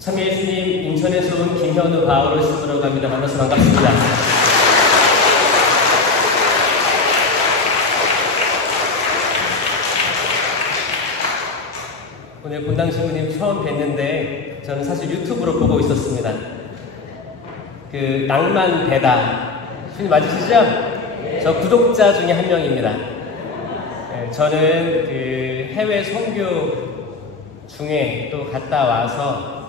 참여해 주님, 인천에서 온 김현우 바오로 신부라고 합니다. 만나서 반갑습니다. 오늘 본당 신부님 처음 뵀는데 저는 사실 유튜브로 보고 있었습니다. 그 낭만 배다 신부님 맞으시죠? 저 구독자 중에 한 명입니다. 저는 그 해외 선교 중에 또 갔다 와서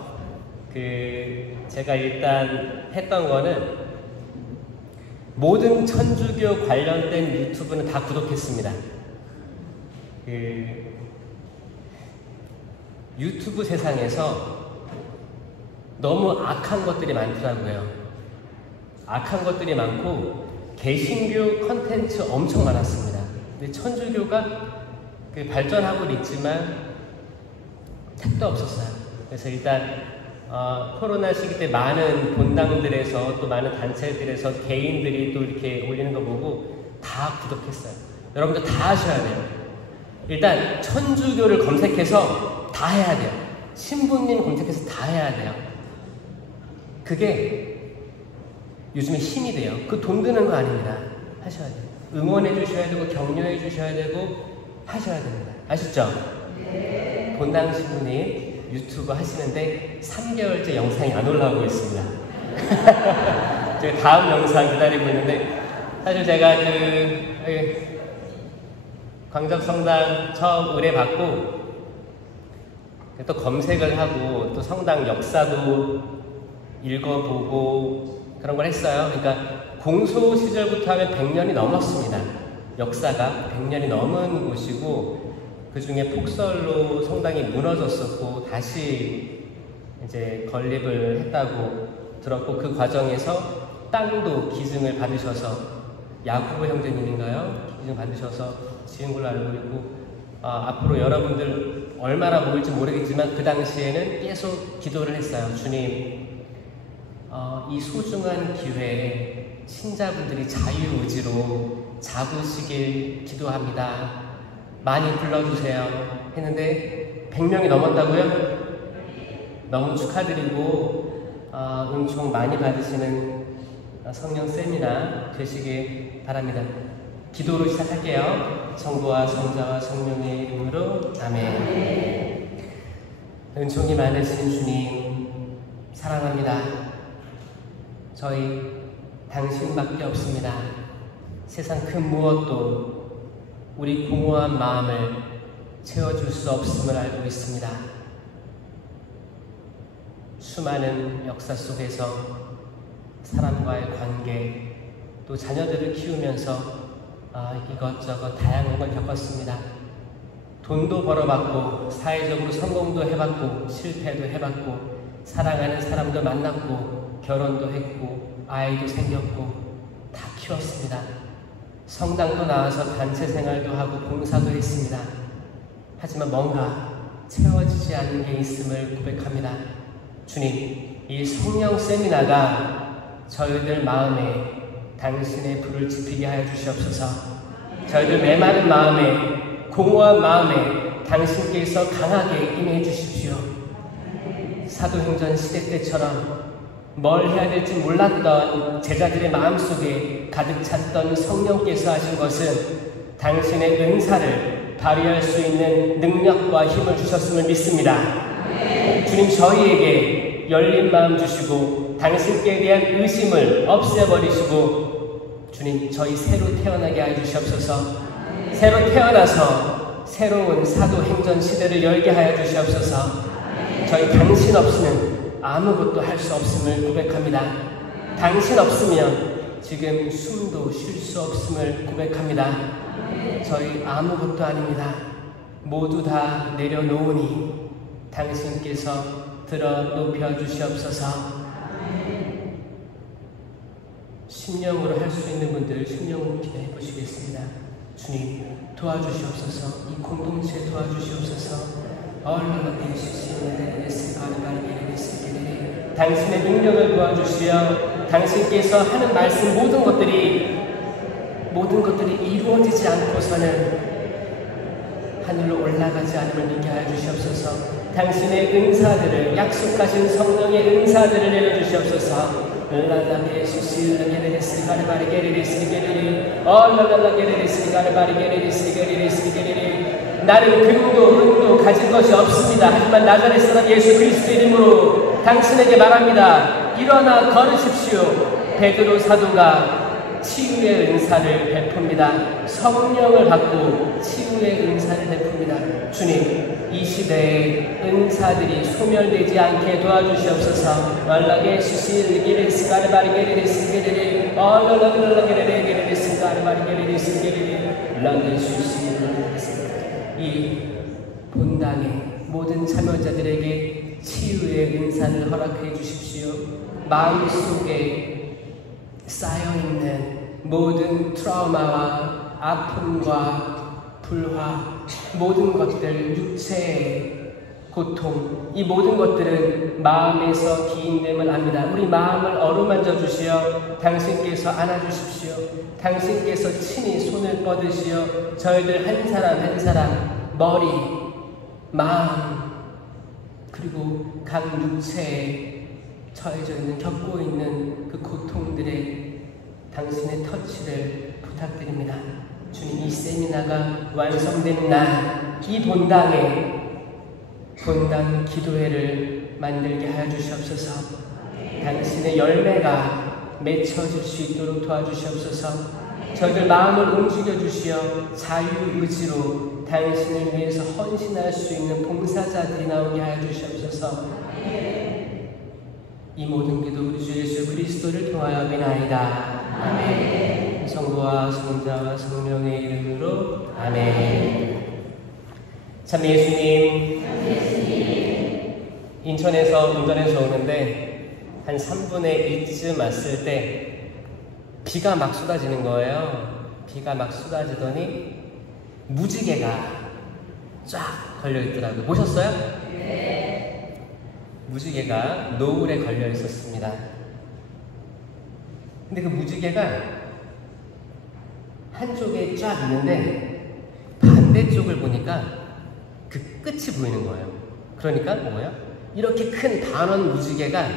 제가 일단 했던 거는 모든 천주교 관련된 유튜브는 다 구독했습니다. 유튜브 세상에서 너무 악한 것들이 많더라고요. 악한 것들이 많고 개신교 컨텐츠 엄청 많았습니다. 근데 천주교가 발전하고 있지만 택도 없었어요. 그래서 일단 코로나 시기 때 많은 본당들에서 또 많은 단체들에서 개인들이 또 이렇게 올리는 거 보고 다 구독했어요. 여러분들 다 하셔야 돼요. 일단 천주교를 검색해서 다 해야 돼요. 신부님 검색해서 다 해야 돼요. 그게 요즘에 힘이 돼요. 그 돈 드는 거 아닙니다. 하셔야 돼요. 응원해 주셔야 되고 격려해 주셔야 되고 하셔야 됩니다. 아시죠? 네. 본당 신부님 유튜브 하시는데 3개월째 영상이 안 올라오고 있습니다. 제가 다음 영상 기다리고 있는데, 사실 제가 광적성당 처음 의뢰받고 또 검색을 하고 또 성당 역사도 읽어보고 그런 걸 했어요. 그러니까 공소 시절부터 하면 100년이 넘었습니다. 역사가 100년이 넘은 곳이고, 그 중에 폭설로 성당이 무너졌었고 다시 이제 건립을 했다고 들었고, 그 과정에서 땅도 기증을 받으셔서, 야구부 형제님인가요? 기증 받으셔서 지은 걸로 알고 있고, 앞으로 여러분들 얼마나 먹을지 모르겠지만 그 당시에는 계속 기도를 했어요. 주님, 이 소중한 기회에 신자분들이 자유의지로 잡으시길 기도합니다. 많이 불러주세요. 했는데 100명이 넘었다고요? 너무 축하드리고 은총 많이 받으시는 성령 세미나 되시길 바랍니다. 기도로 시작할게요. 성부와 성자와 성령의 이름으로 아멘. 은총이 많으신 주님 사랑합니다. 저희 당신밖에 없습니다. 세상 큰 무엇도 우리 공허한 마음을 채워줄 수 없음을 알고 있습니다. 수많은 역사 속에서 사람과의 관계, 또 자녀들을 키우면서 이것저것 다양한 걸 겪었습니다. 돈도 벌어봤고, 사회적으로 성공도 해봤고, 실패도 해봤고, 사랑하는 사람도 만났고, 결혼도 했고, 아이도 생겼고, 다 키웠습니다. 성당도 나와서 단체 생활도 하고 봉사도 했습니다. 하지만 뭔가 채워지지 않는 게 있음을 고백합니다. 주님, 이 성령 세미나가 저희들 마음에 당신의 불을 지피게 하여 주시옵소서. 저희들 메마른 마음에, 공허한 마음에 당신께서 강하게 임해 주십시오. 사도행전 시대 때처럼 뭘 해야 될지 몰랐던 제자들의 마음속에 가득 찼던 성령께서 하신 것은 당신의 은사를 발휘할 수 있는 능력과 힘을 주셨음을 믿습니다. 주님, 저희에게 열린 마음 주시고 당신께 대한 의심을 없애버리시고, 주님, 저희 새로 태어나게 하여 주시옵소서. 새로 태어나서 새로운 사도행전 시대를 열게 하여 주시옵소서. 저희 당신 없이는 아무것도 할 수 없음을 고백합니다. 당신 없으면 지금 숨도 쉴 수 없음을 고백합니다. 저희 아무것도 아닙니다. 모두 다 내려놓으니 당신께서 들어 높여 주시옵소서. 심령으로 할 수 있는 분들 심령으로 기도해 보시겠습니다. 주님, 도와주시옵소서. 이 공동체 도와주시옵소서. 당신의 능력을 도와주시어 당신께서 하는 말씀 모든 것들이 이루어지지 않고서는 하늘로 올라가지 않음을 믿게 하여 주시옵소서. 당신의 은사들을, 약속하신 성령의 은사들을 내려주시옵소서. 랄랄라게 수시르게레스 가르바리게레스 랄랄라게레스 가르바리게레스 나는 금도 은도 가진 것이 없습니다. 하지만 나자렛 사람 예수 그리스도 이름으로 당신에게 말합니다. 일어나 걸으십시오. 베드로 사도가 치유의 은사를 베풉니다. 성령을 받고 치유의 은사를 베풉니다. 주님, 이 시대에 은사들이 소멸되지 않게 도와주시옵소서. 말라게 수시르게레스 가르바리게레스 얼랄라게레스 가르바리게레스 랄라게 수시르게레스. 이 본당의 모든 참여자들에게 치유의 은사를 허락해 주십시오. 마음속에 쌓여있는 모든 트라우마와 아픔과 불화, 모든 것들, 육체의 고통, 이 모든 것들은 마음에서 기인됨을 압니다. 우리 마음을 어루만져 주시어 당신께서 안아주십시오. 당신께서 친히 손을 뻗으시어 저희들 한 사람 한 사람 머리, 마음, 그리고 각 육체에 처해져 있는, 겪고 있는 그 고통들의 당신의 터치를 부탁드립니다. 주님, 이 세미나가 완성된 날, 이 본당 기도회를 만들게 하여 주시옵소서. 당신의 열매가 맺혀질 수 있도록 도와주시옵소서. 저희들 마음을 움직여 주시어 자유의지로 당신을 위해서 헌신할 수 있는 봉사자들이 나오게 하여 주시옵소서. 이 모든 기도 우리 주 예수 그리스도를 통하여 비나이다. 아멘. 성부와 성자와 성령의 이름으로 아멘. 참 예수님, 인천에서 운전해서 오는데 한 3분의 2쯤 왔을 때 비가 막 쏟아지는 거예요. 비가 막 쏟아지더니 무지개가 쫙 걸려있더라고요. 보셨어요? 네. 무지개가 노을에 걸려 있었습니다. 근데 그 무지개가 한쪽에 쫙 있는데 반대쪽을 보니까 그 끝이 보이는 거예요. 그러니까 뭐예요? 이렇게 큰 단원 무지개가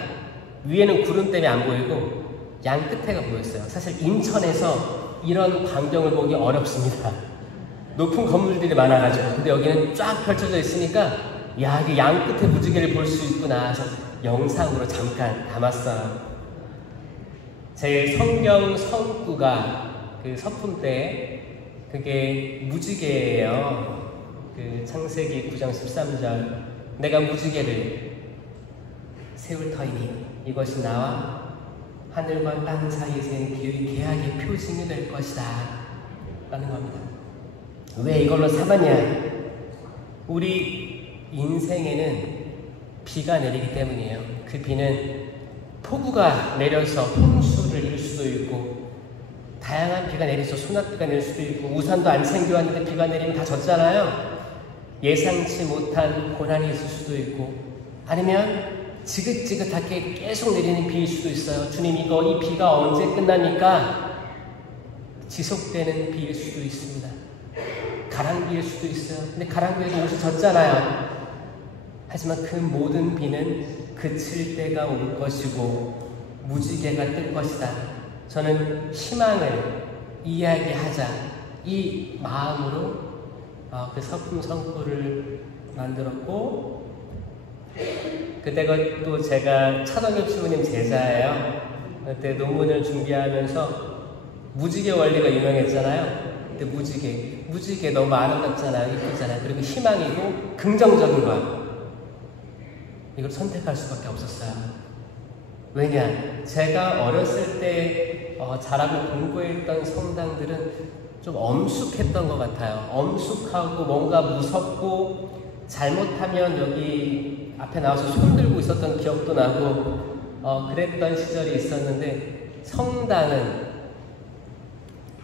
위에는 구름 때문에 안 보이고 양 끝에가 보였어요. 사실 인천에서 이런 광경을 보기 어렵습니다. 높은 건물들이 많아가지고. 근데 여기는 쫙 펼쳐져 있으니까 야, 이게 양 끝에 무지개를 볼 수 있구나 해서 영상으로 잠깐 담았어요. 제 성경 성구가 그 서품 때 그게 무지개예요. 그 창세기 9장 13절 내가 무지개를 세울 터이니 이것이 나와 하늘과 땅 사이에 센 기의 계약의 표징이 될 것이다 라는 겁니다. 왜 이걸로 삼았냐? 우리 인생에는 비가 내리기 때문이에요. 그 비는 폭우가 내려서 홍수를 일 수도 있고 다양한 비가 내려서 소낙비가 낼 수도 있고 우산도 안 챙겨왔는데 비가 내리면 다 젖잖아요. 예상치 못한 고난이 있을 수도 있고 아니면 지긋지긋하게 계속 내리는 비일 수도 있어요. 주님, 이 비가 언제 끝납니까? 지속되는 비일 수도 있습니다. 가랑비일 수도 있어요. 근데 가랑비에서 옷이 젖잖아요. 하지만 그 모든 비는 그칠 때가 올 것이고 무지개가 뜰 것이다. 저는 희망을 이야기하자 이 마음으로 그 서품 성구를 만들었고 그때가 또 제가 차동엽 신부님 제자예요. 그때 논문을 준비하면서 무지개 원리가 유명했잖아요. 근데 무지개 너무 아름답잖아요. 이쁘잖아요. 그리고 희망이고 긍정적인 거야. 이걸 선택할 수밖에 없었어요. 왜냐? 제가 어렸을 때 자라고 공부했던 성당들은 좀 엄숙했던 것 같아요. 엄숙하고 뭔가 무섭고 잘못하면 여기 앞에 나와서 손 들고 있었던 기억도 나고 그랬던 시절이 있었는데 성당은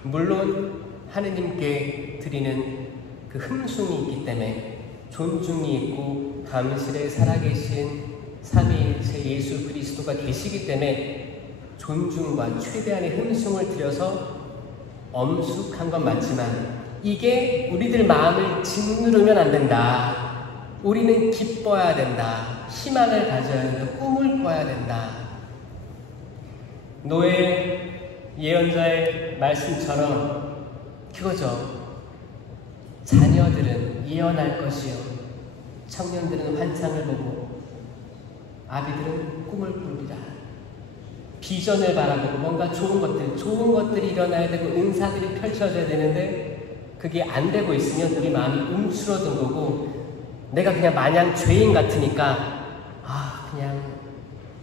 물론 하느님께 드리는 그 흠숭이 있기 때문에 존중이 있고 감실에 살아계신 삼위일체 예수 그리스도가 계시기 때문에 존중과 최대한의 흠숭을 드려서 엄숙한 건 맞지만 이게 우리들 마음을 짓누르면 안 된다. 우리는 기뻐야 된다. 희망을 가져야 된다. 꿈을 꿔야 된다. 노예 예언자의 말씀처럼 그거죠. 자녀들은 예언할 것이요, 청년들은 환상을 보고, 아비들은 꿈을 꾸리라. 비전을 바라보고 뭔가 좋은 것들이 일어나야 되고 은사들이 펼쳐져야 되는데 그게 안 되고 있으면 우리 마음이 움츠러든 거고, 내가 그냥 마냥 죄인 같으니까 그냥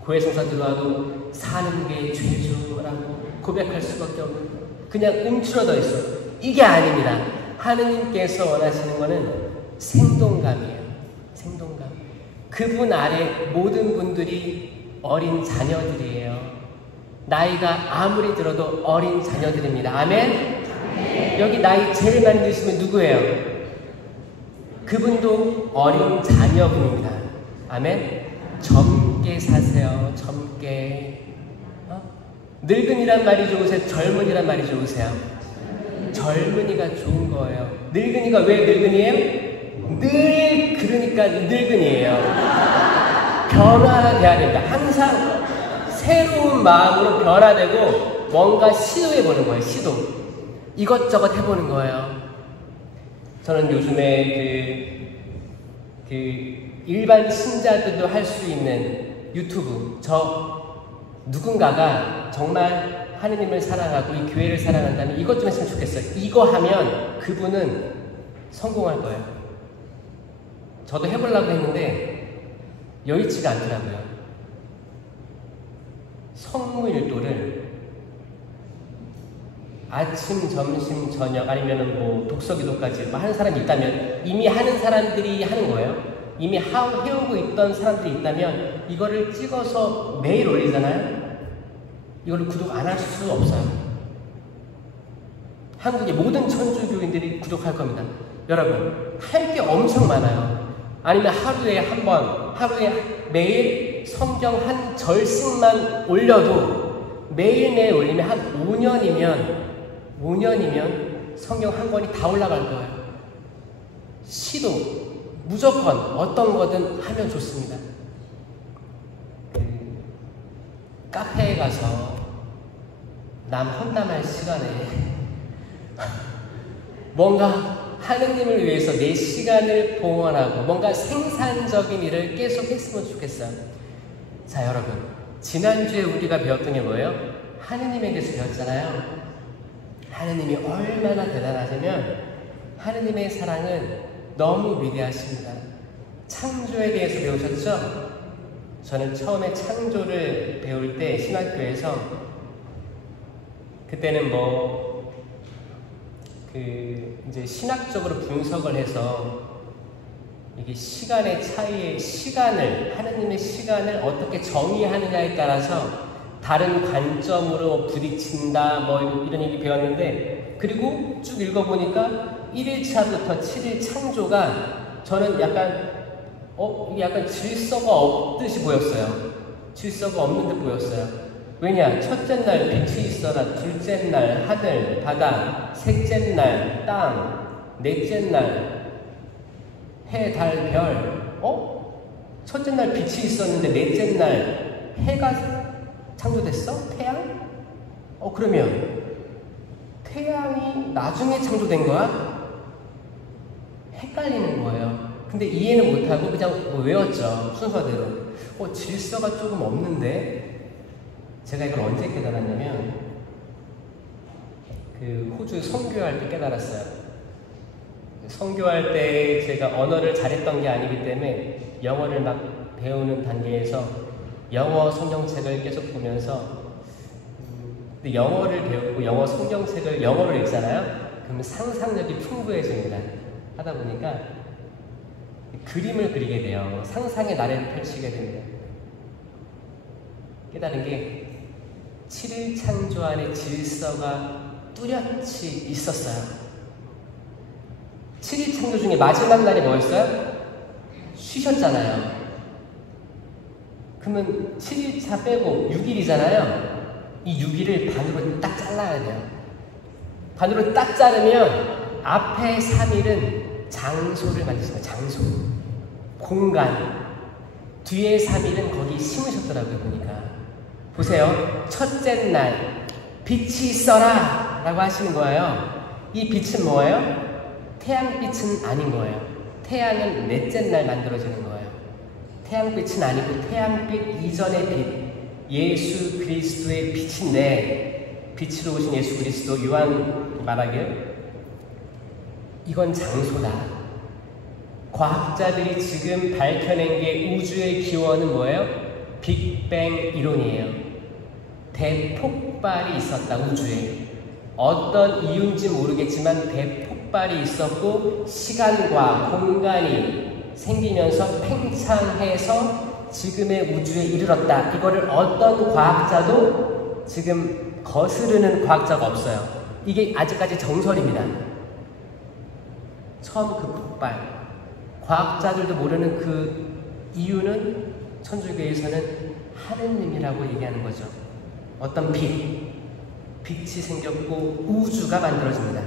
고해성사 들어와도 사는 게 죄주라고 고백할 수밖에 없는, 그냥 움츠러져 있어. 이게 아닙니다. 하느님께서 원하시는 거는 생동감이에요. 생동감. 그분 아래 모든 분들이 어린 자녀들이에요. 나이가 아무리 들어도 어린 자녀들입니다. 아멘? 여기 나이 제일 많이 드시면 누구예요? 그분도 어린 자녀분입니다. 아멘? 젊게 사세요. 젊게. 늙은이란 말이 좋으세요? 젊은이란 말이 좋으세요? 젊은이가 좋은 거예요. 늙은이가 왜 늙은이에요? 그러니까 늙은이에요. 변화돼야 된다. 항상 새로운 마음으로 변화되고 뭔가 시도해보는 거예요. 시도. 이것저것 해보는 거예요. 저는 요즘에 일반 신자들도 할 수 있는 유튜브, 누군가가 정말 하느님을 사랑하고 이 교회를 사랑한다면 이것 좀 했으면 좋겠어요. 이거 하면 그분은 성공할 거예요. 저도 해보려고 했는데 여의치가 않더라고요. 성무일도를 아침, 점심, 저녁 아니면 뭐 독서기도까지 하는 사람이 있다면, 이미 하는 사람들이 하는 거예요. 이미 해오고 있던 사람들이 있다면 이거를 찍어서 매일 올리잖아요. 이걸 구독 안 할 수 없어요. 한국의 모든 천주교인들이 구독할 겁니다. 여러분, 할 게 엄청 많아요. 아니면 하루에 한 번, 매일 성경 한 절씩만 올려도 매일매일 올리면 한 5년이면 성경 한 권이 다 올라갈 거예요. 시도, 무조건 어떤 거든 하면 좋습니다. 카페에 가서 남 험담할 시간에 뭔가 하느님을 위해서 내 시간을 봉헌하고 뭔가 생산적인 일을 계속 했으면 좋겠어요. 자, 여러분, 지난주에 우리가 배웠던 게 뭐예요? 하느님에 대해서 배웠잖아요. 하느님이 얼마나 대단하시면 하느님의 사랑은 너무 위대하십니다. 창조에 대해서 배우셨죠? 저는 처음에 창조를 배울 때 신학교에서, 그때는 이제 신학적으로 분석을 해서 이게 시간의 차이의 하느님의 시간을 어떻게 정의하느냐에 따라서 다른 관점으로 부딪힌다, 이런 얘기 배웠는데, 그리고 쭉 읽어보니까 1일차부터 7일 창조가 저는 약간 질서가 없듯이 보였어요. 질서가 없는 듯 보였어요. 왜냐? 첫째 날 빛이 있어라, 둘째 날 하늘, 바다, 셋째 날 땅, 넷째 날 해, 달, 별. 첫째 날 빛이 있었는데 넷째 날 해가 창조됐어? 태양? 그러면 태양이 나중에 창조된 거야? 헷갈리는 거예요. 근데 이해는 못하고 그냥 외웠죠. 순서대로. 질서가 조금 없는데, 제가 이걸 언제 깨달았냐면 호주 선교할 때 깨달았어요. 선교할 때 제가 언어를 잘했던 게 아니기 때문에 영어를 막 배우는 단계에서 영어 성경책을 계속 보면서, 근데 영어를 배우고 영어 성경책을 영어로 읽잖아요. 그러면 상상력이 풍부해집니다. 하다 보니까 그림을 그리게 돼요. 상상의 나래를 펼치게 됩니다. 깨달은 게 7일 창조 안에 질서가 뚜렷이 있었어요. 7일 창조 중에 마지막 날이 뭐였어요? 쉬셨잖아요. 그러면 7일차 빼고 6일이잖아요. 이 6일을 반으로 딱 잘라야 돼요. 반으로 딱 자르면 앞에 3일은 장소를 만드십니다. 장소. 공간, 뒤에 3일은 거기 심으셨더라고요. 보니까 보세요. 첫째 날 빛이 있어라 라고 하시는 거예요. 이 빛은 뭐예요? 태양빛은 아닌 거예요. 태양은 넷째 날 만들어지는 거예요. 태양빛은 아니고 태양빛 이전의 빛, 예수 그리스도의 빛인데, 빛으로 오신 예수 그리스도, 요한 말하길 이건 장소다. 과학자들이 지금 밝혀낸 게 우주의 기원은 뭐예요? 빅뱅 이론이에요. 대폭발이 있었다. 우주에 어떤 이유인지 모르겠지만 대폭발이 있었고 시간과 공간이 생기면서 팽창해서 지금의 우주에 이르렀다. 이거를 어떤 과학자도 지금 거스르는 과학자가 없어요. 이게 아직까지 정설입니다. 처음 그 폭발, 과학자들도 모르는 그 이유는 천주교에서는 하느님이라고 얘기하는 거죠. 어떤 빛이 생겼고 우주가 만들어집니다.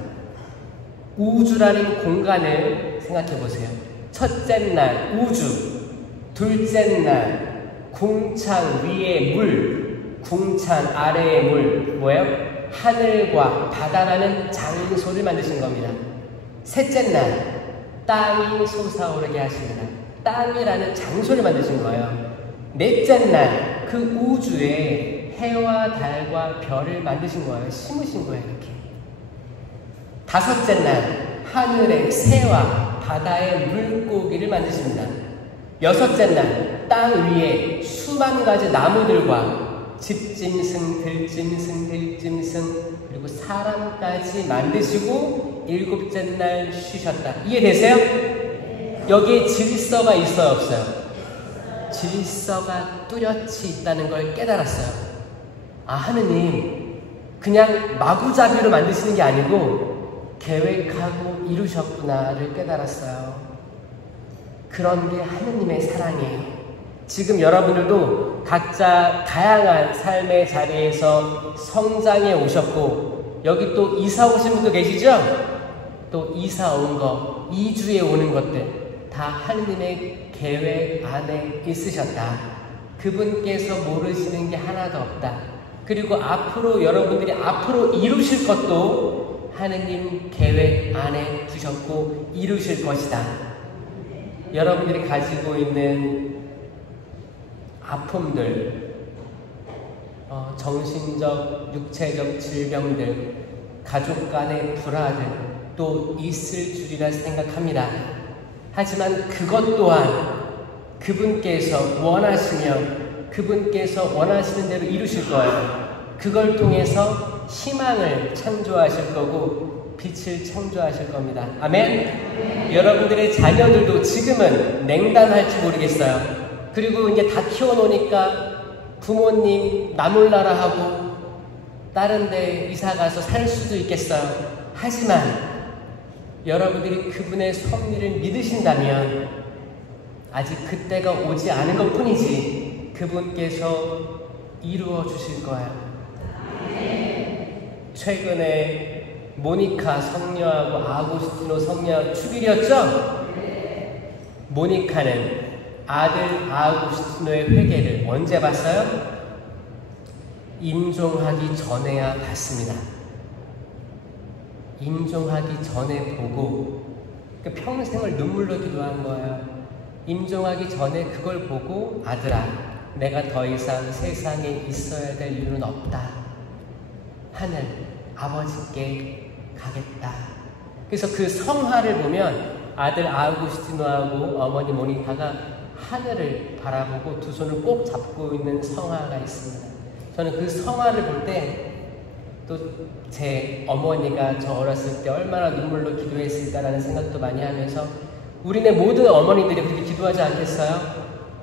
우주라는 공간을 생각해 보세요. 첫째 날 우주, 둘째 날 궁창 위에 물, 궁창 아래의 물, 뭐예요? 하늘과 바다라는 장소를 만드신 겁니다. 셋째 날 땅이 솟아오르게 하십니다. 땅이라는 장소를 만드신 거예요. 넷째 날 그 우주에 해와 달과 별을 만드신 거예요. 심으신 거예요. 이렇게. 다섯째 날 하늘의 새와 바다의 물고기를 만드십니다. 여섯째 날 땅 위에 수만 가지 나무들과 집짐승, 들짐승, 그리고 사람까지 만드시고 일곱째 날 쉬셨다. 이해되세요? 여기에 질서가 있어요, 없어요? 질서가 뚜렷이 있다는 걸 깨달았어요. 아, 하느님 그냥 마구잡이로 만드시는 게 아니고 계획하고 이루셨구나를 깨달았어요. 그런 게 하느님의 사랑이에요. 지금 여러분들도 각자 다양한 삶의 자리에서 성장해 오셨고, 여기 또 이사 오신 분도 계시죠? 또 이사 온 거, 이주에 오는 것들 다 하느님의 계획 안에 있으셨다. 그분께서 모르시는 게 하나도 없다. 그리고 앞으로 여러분들이 앞으로 이루실 것도 하느님 계획 안에 두셨고 이루실 것이다. 여러분들이 가지고 있는 아픔들, 정신적, 육체적 질병들, 가족 간의 불화들 또 있을 줄이라 생각합니다. 하지만 그것 또한 그분께서 원하시면 그분께서 원하시는 대로 이루실 거예요. 그걸 통해서 희망을 창조하실 거고 빛을 창조하실 겁니다. 아멘? 여러분들의 자녀들도 지금은 냉담할지 모르겠어요. 그리고 이제 다 키워놓으니까 부모님 나몰라라 하고 다른 데 이사 가서 살 수도 있겠어요. 하지만 여러분들이 그분의 섭리를 믿으신다면 아직 그때가 오지 않은 것 뿐이지 그분께서 이루어 주실 거예요. 최근에 모니카 성녀하고 아구스티노 성녀 축일이었죠? 모니카는 아들 아구스티노의 회개를 언제 봤어요? 임종하기 전에야 봤습니다. 임종하기 전에 보고 평생을 눈물로 기도한 거예요. 임종하기 전에 그걸 보고 아들아, 내가 더 이상 세상에 있어야 될 이유는 없다. 하늘 아버지께 가겠다. 그래서 그 성화를 보면 아들 아우구스티노하고 어머니 모니카가 하늘을 바라보고 두 손을 꼭 잡고 있는 성화가 있습니다. 저는 그 성화를 볼 때 또 제 어머니가 저 어렸을 때 얼마나 눈물로 기도했을까라는 생각도 많이 하면서 우리네 모든 어머니들이 그렇게 기도하지 않겠어요?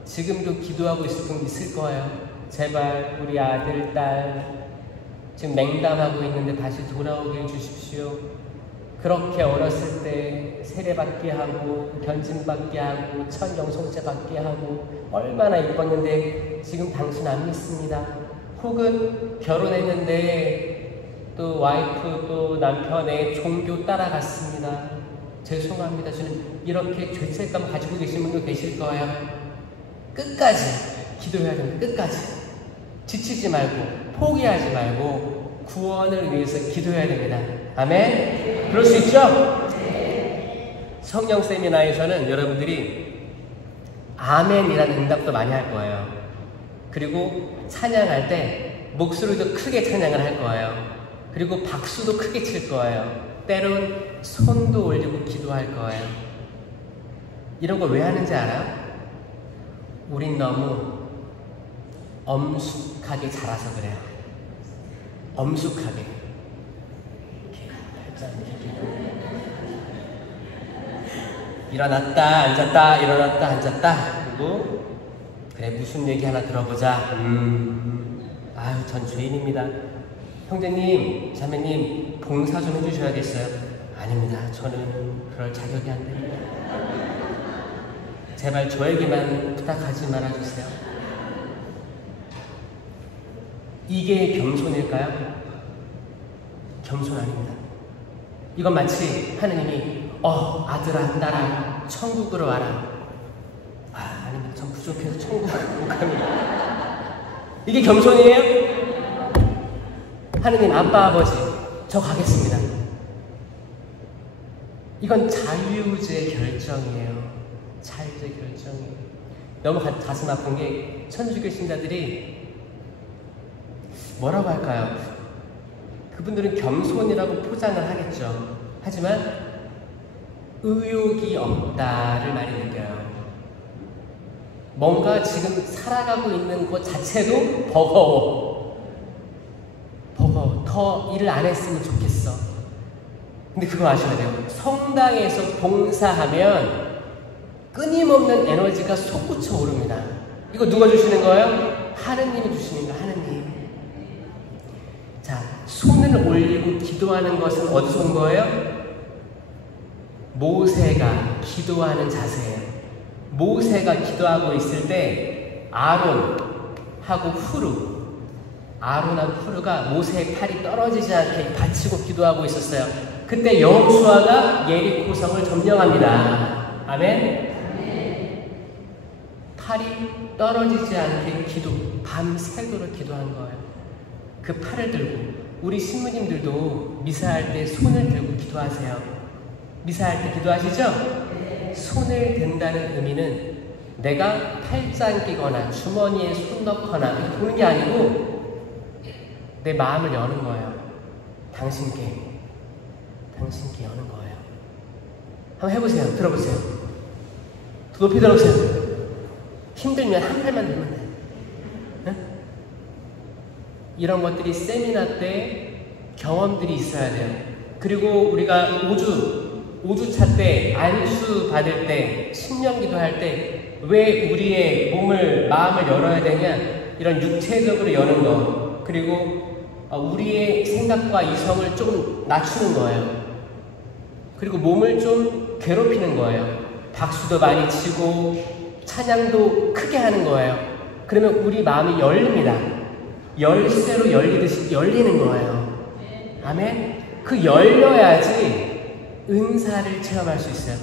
지금도 기도하고 있을 분 있을 거예요. 제발 우리 아들, 딸 지금 냉담하고 있는데 다시 돌아오게 해주십시오. 그렇게 어렸을 때 세례받게 하고 견진받게 하고 첫 영성제 받게 하고 얼마나 이뻤는데 지금 당신 안 믿습니다. 혹은 결혼했는데 또 와이프 또 남편의 종교 따라갔습니다. 죄송합니다 주님. 이렇게 죄책감 가지고 계신 분도 계실 거예요. 끝까지 기도해야 됩니다. 끝까지 지치지 말고 포기하지 말고 구원을 위해서 기도해야 됩니다. 아멘. 그럴 수 있죠? 성령 세미나에서는 여러분들이 아멘이라는 응답도 많이 할 거예요. 그리고 찬양할 때 목소리도 크게 찬양을 할 거예요. 그리고 박수도 크게 칠 거예요. 때론 손도 올리고 기도할 거예요. 이런 거 왜 하는지 알아요? 우린 너무 엄숙하게 자라서 그래요. 엄숙하게. 일어났다 앉았다 일어났다 앉았다. 그리고 그래 무슨 얘기 하나 들어보자. 아유 전 죄인입니다. 형제님 자매님 봉사 좀 해주셔야겠어요. 아닙니다. 저는 그럴 자격이 안 됩니다. 제발 저에게만 부탁하지 말아주세요. 이게 겸손일까요? 겸손 아닙니다. 이건 마치 하느님이 아들아 딸아 천국으로 와라. 아닙니다. 전 부족해서 천국으로 못 갑니다. 이게 겸손이에요? 하느님 아빠 아버지 저 가겠습니다. 이건 자유의지의 결정이에요. 자유의지의 결정이에요. 너무 가슴 아픈 게 천주교 신자들이 뭐라고 할까요? 그분들은 겸손이라고 포장을 하겠죠. 하지만 의욕이 없다를 많이 느껴요. 뭔가 지금 살아가고 있는 것 자체도 버거워. 더 일을 안 했으면 좋겠어. 근데 그거 아셔야 돼요. 성당에서 봉사하면 끊임없는 에너지가 솟구쳐 오릅니다. 이거 누가 주시는 거예요? 하느님이 주시는 거예요. 하느님. 자, 손을 올리고 기도하는 것은 어디서 온 거예요? 모세가 기도하는 자세예요. 모세가 기도하고 있을 때 아론하고 후르가 모세의 팔이 떨어지지 않게 받치고 기도하고 있었어요. 그때 여호수아가 예리코 성을 점령합니다. 아멘. 팔이 떨어지지 않게 밤새도록 기도한 거예요. 그 팔을 들고 우리 신부님들도 미사할 때 손을 들고 기도하세요. 미사할 때 기도하시죠? 손을 든다는 의미는 내가 팔짱 끼거나 주머니에 손 넣거나 이렇게 보는 게 아니고 내 마음을 여는 거예요. 당신께 여는 거예요. 한번 해보세요. 들어보세요. 높이 들어보세요. 힘들면 한 팔만 들면 돼요. 네? 이런 것들이 세미나 때 경험들이 있어야 돼요. 그리고 우리가 5주차 때 안수 받을 때 신령기도 할 때 왜 우리의 마음을 열어야 되냐? 이런 육체적으로 여는 거, 그리고 우리의 생각과 이성을 좀 낮추는 거예요. 그리고 몸을 좀 괴롭히는 거예요. 박수도 많이 치고 찬양도 크게 하는 거예요. 그러면 우리 마음이 열립니다. 열쇠로 열리듯이 열리는 거예요. 아멘? 그 열려야지 은사를 체험할 수 있어요.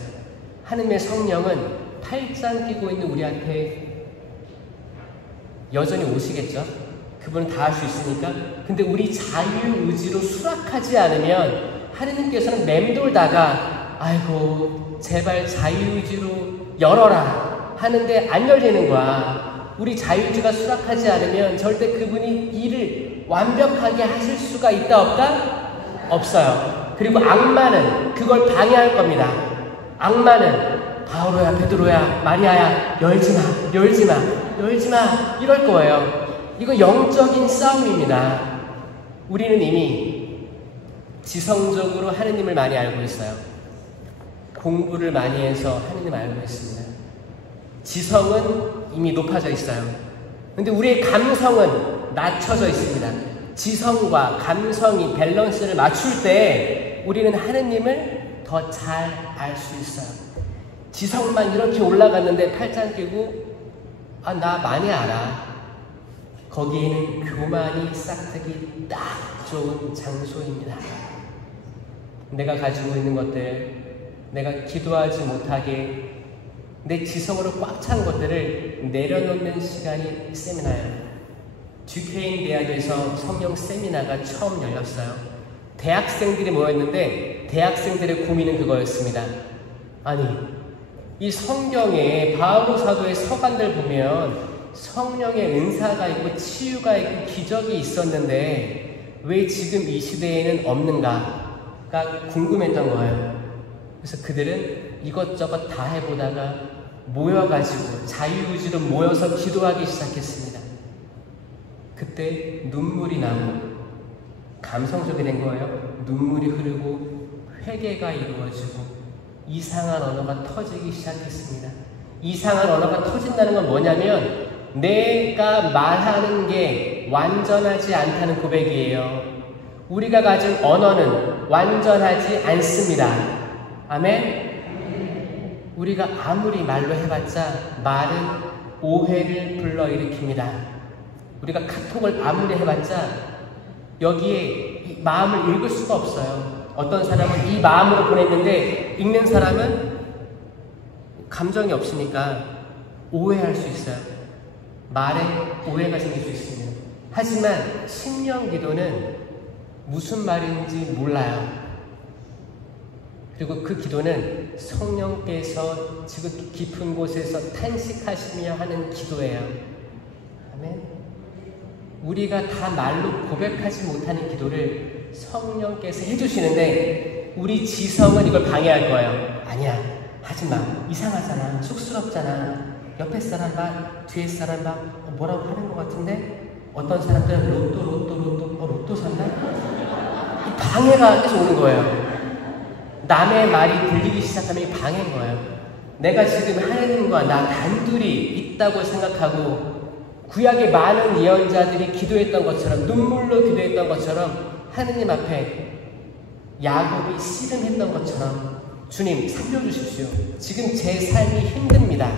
하느님의 성령은 팔짱 끼고 있는 우리한테 여전히 오시겠죠? 그분은 다 할 수 있으니까. 근데 우리 자유의지로 수락하지 않으면 하느님께서는 맴돌다가 아이고 제발 자유의지로 열어라 하는데 안 열리는 거야. 우리 자유의지가 수락하지 않으면 절대 그분이 일을 완벽하게 하실 수가 있다 없다? 없어요. 그리고 악마는 그걸 방해할 겁니다. 악마는 바오로야 베드로야 마리아야 열지마 이럴 거예요. 이거 영적인 싸움입니다. 우리는 이미 지성적으로 하느님을 많이 알고 있어요. 공부를 많이 해서 하느님 알고 있습니다. 지성은 이미 높아져 있어요. 근데 우리의 감성은 낮춰져 있습니다. 지성과 감성이 밸런스를 맞출 때 우리는 하느님을 더 잘 알 수 있어요. 지성만 이렇게 올라갔는데 팔짱 끼고 나 많이 알아. 거기에는 교만이 싹트기 딱 좋은 장소입니다. 내가 가지고 있는 것들, 내가 기도하지 못하게 내 지성으로 꽉 찬 것들을 내려놓는 시간이 세미나예요. 듀케인 대학에서 성령 세미나가 처음 열렸어요. 대학생들이 모였는데 대학생들의 고민은 그거였습니다. 아니, 이 성경에 바오로 사도의 서간들 보면 성령의 은사가 있고 치유가 있고 기적이 있었는데 왜 지금 이 시대에는 없는가가 궁금했던 거예요. 그래서 그들은 이것저것 다 해보다가 모여가지고 자유의지로 모여서 기도하기 시작했습니다. 그때 눈물이 나고 감성적이 된 거예요. 눈물이 흐르고 회개가 이루어지고 이상한 언어가 터지기 시작했습니다. 이상한 언어가 터진다는 건 뭐냐면 내가 말하는 게 완전하지 않다는 고백이에요. 우리가 가진 언어는 완전하지 않습니다. 아멘? 우리가 아무리 말로 해봤자 말은 오해를 불러일으킵니다. 우리가 카톡을 아무리 해봤자 여기에 마음을 읽을 수가 없어요. 어떤 사람은 이 마음으로 보냈는데 읽는 사람은 감정이 없으니까 오해할 수 있어요. 말에 오해가 생길 수 있습니다. 하지만 심령 기도는 무슨 말인지 몰라요. 그리고 그 기도는 성령께서 지극히 깊은 곳에서 탄식하시며 하는 기도예요. 아멘. 우리가 다 말로 고백하지 못하는 기도를 성령께서 해주시는데 우리 지성은 이걸 방해할 거예요. 아니야, 하지마. 이상하잖아. 쑥스럽잖아. 옆에 사람 봐, 뒤에 사람 봐. 뭐라고 하는 것 같은데? 어떤 사람들은 로또 산다? 이 방해가 계속 오는 거예요. 남의 말이 들리기 시작하면 이 방해인 거예요. 내가 지금 하나님과 나 단둘이 있다고 생각하고 구약의 많은 예언자들이 기도했던 것처럼 눈물로 기도했던 것처럼 하느님 앞에 야곱이 씨름했던 것처럼 주님 살려주십시오. 지금 제 삶이 힘듭니다.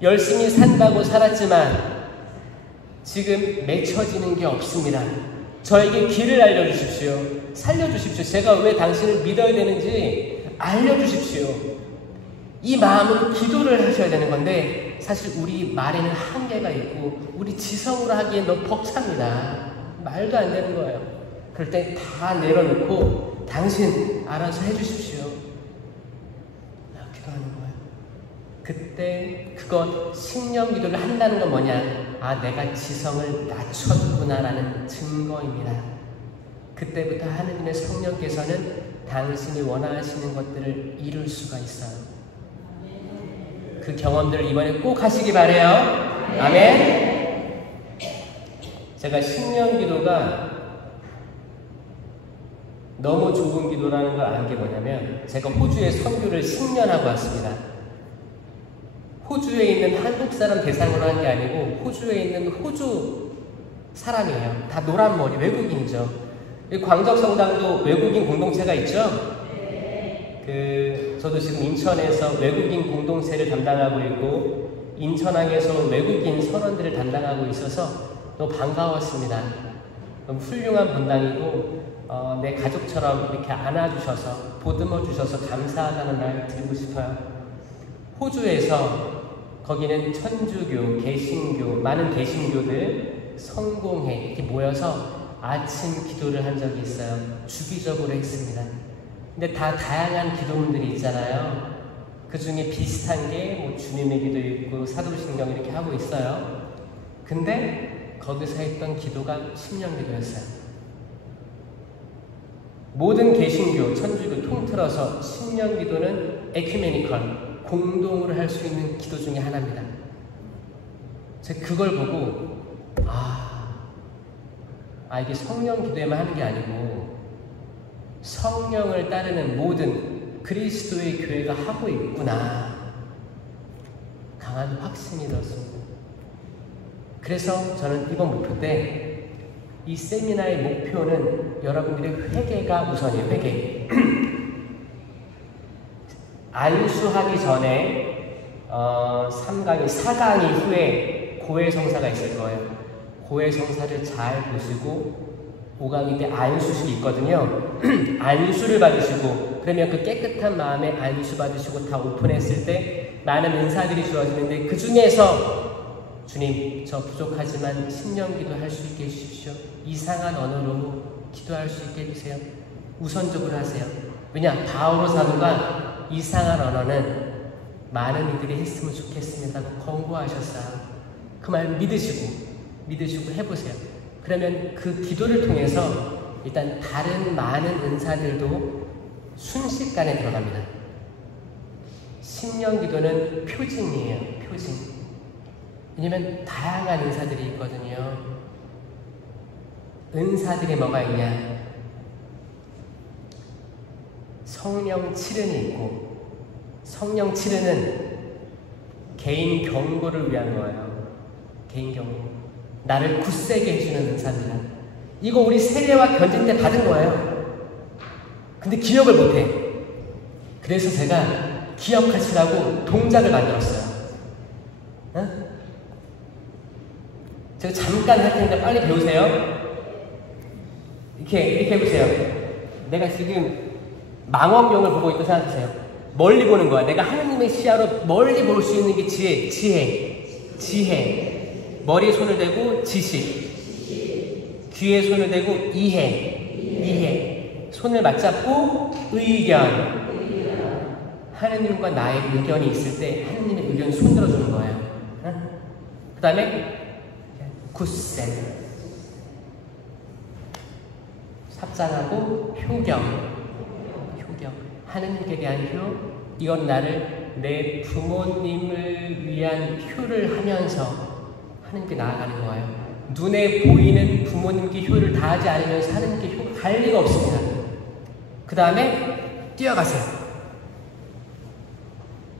열심히 산다고 살았지만 지금 맺혀지는 게 없습니다. 저에게 길을 알려주십시오. 살려주십시오. 제가 왜 당신을 믿어야 되는지 알려주십시오. 이 마음으로 기도를 하셔야 되는 건데 사실 우리 말에는 한계가 있고 우리 지성으로 하기엔 너무 벅찹니다. 말도 안 되는 거예요. 그럴 때 다 내려놓고 당신 알아서 해주십시오. 기도하는 거예요. 그때 그것 심령 기도를 한다는 건 뭐냐? 아, 내가 지성을 낮췄구나라는 증거입니다. 그때부터 하느님의 성령께서는 당신이 원하시는 것들을 이룰 수가 있어요. 그 경험들을 이번에 꼭 하시기 바래요. 아멘. 제가 심령 기도가 너무 좋은 기도라는 걸 안 게 뭐냐면 제가 호주에 선교를 10년 하고 왔습니다. 호주에 있는 한국 사람 대상으로 한 게 아니고 호주에 있는 호주 사람이에요. 다 노란 머리 외국인이죠. 광적 성당도 외국인 공동체가 있죠. 저도 지금 인천에서 외국인 공동체를 담당하고 있고 인천항에서 외국인 선원들을 담당하고 있어서 너무 반가웠습니다. 너무 훌륭한 본당이고 내 가족처럼 이렇게 안아주셔서 보듬어 주셔서 감사하다는 말 드리고 싶어요. 호주에서 거기는 천주교, 개신교, 많은 개신교들 성공회 이렇게 모여서 아침 기도를 한 적이 있어요. 주기적으로 했습니다. 근데 다 다양한 기도문들이 있잖아요. 그 중에 비슷한 게 뭐 주님의 기도 있고 사도신경 이렇게 하고 있어요. 근데 거기서 했던 기도가 심령 기도였어요. 모든 개신교, 천주교 통틀어서 심령 기도는 에큐메니컬, 공동으로 할 수 있는 기도 중에 하나입니다. 제가 그걸 보고 이게 성령 기도에만 하는 게 아니고 성령을 따르는 모든 그리스도의 교회가 하고 있구나. 강한 확신이 들었습니다. 그래서 저는 이번 목표 때 이 세미나의 목표는 여러분들의 회개가 우선이에요. 회개. 안수하기 전에 3강이 4강 이후에 고해성사가 있을 거예요. 고해성사를 잘 보시고 5강이 때 안수식이 있거든요. 안수를 받으시고 그러면 그 깨끗한 마음에 안수받으시고 다 오픈했을 때 많은 은사들이 주어지는데 그 중에서 주님, 저 부족하지만 신령 기도할 수 있게 해주십시오. 이상한 언어로 기도할 수 있게 해주세요. 우선적으로 하세요. 왜냐? 바오로 사도가 이상한 언어는 많은 이들이 했으면 좋겠습니다고 권고하셨어요. 그 말 믿으시고 해보세요. 그러면 그 기도를 통해서 일단 다른 많은 은사들도 순식간에 들어갑니다. 신령 기도는 표징이에요. 표징. 왜냐면 다양한 은사들이 있거든요. 은사들이 뭐가 있냐? 성령 칠은이 있고, 성령 칠은은 개인 경고를 위한 거예요. 개인 경고. 나를 굳세게 해주는 은사입니다. 이거 우리 세례와 견진 때 받은 거예요. 근데 기억을 못해. 그래서 제가 기억하시라고 동작을 만들었어요. 어? 제가 잠깐 할 테니까 빨리 배우세요. 이렇게 해보세요. 내가 지금 망원경을 보고 있다 생각하세요. 멀리 보는 거야. 내가 하느님의 시야로 멀리 볼 수 있는 게 지혜. 머리에 손을 대고 지식. 귀에 손을 대고 이해. 손을 맞잡고 의견. 하느님과 나의 의견이 있을 때 하느님의 의견 손 들어주는 거예요. 그 다음에 굳셈. 삽장하고 효경. 하느님께 대한 효. 이건 나를 내 부모님을 위한 효를 하면서 하느님께 나아가는 거예요. 눈에 보이는 부모님께 효를 다하지 않으면서 하느님께 효 할 리가 없습니다. 그 다음에 뛰어가세요.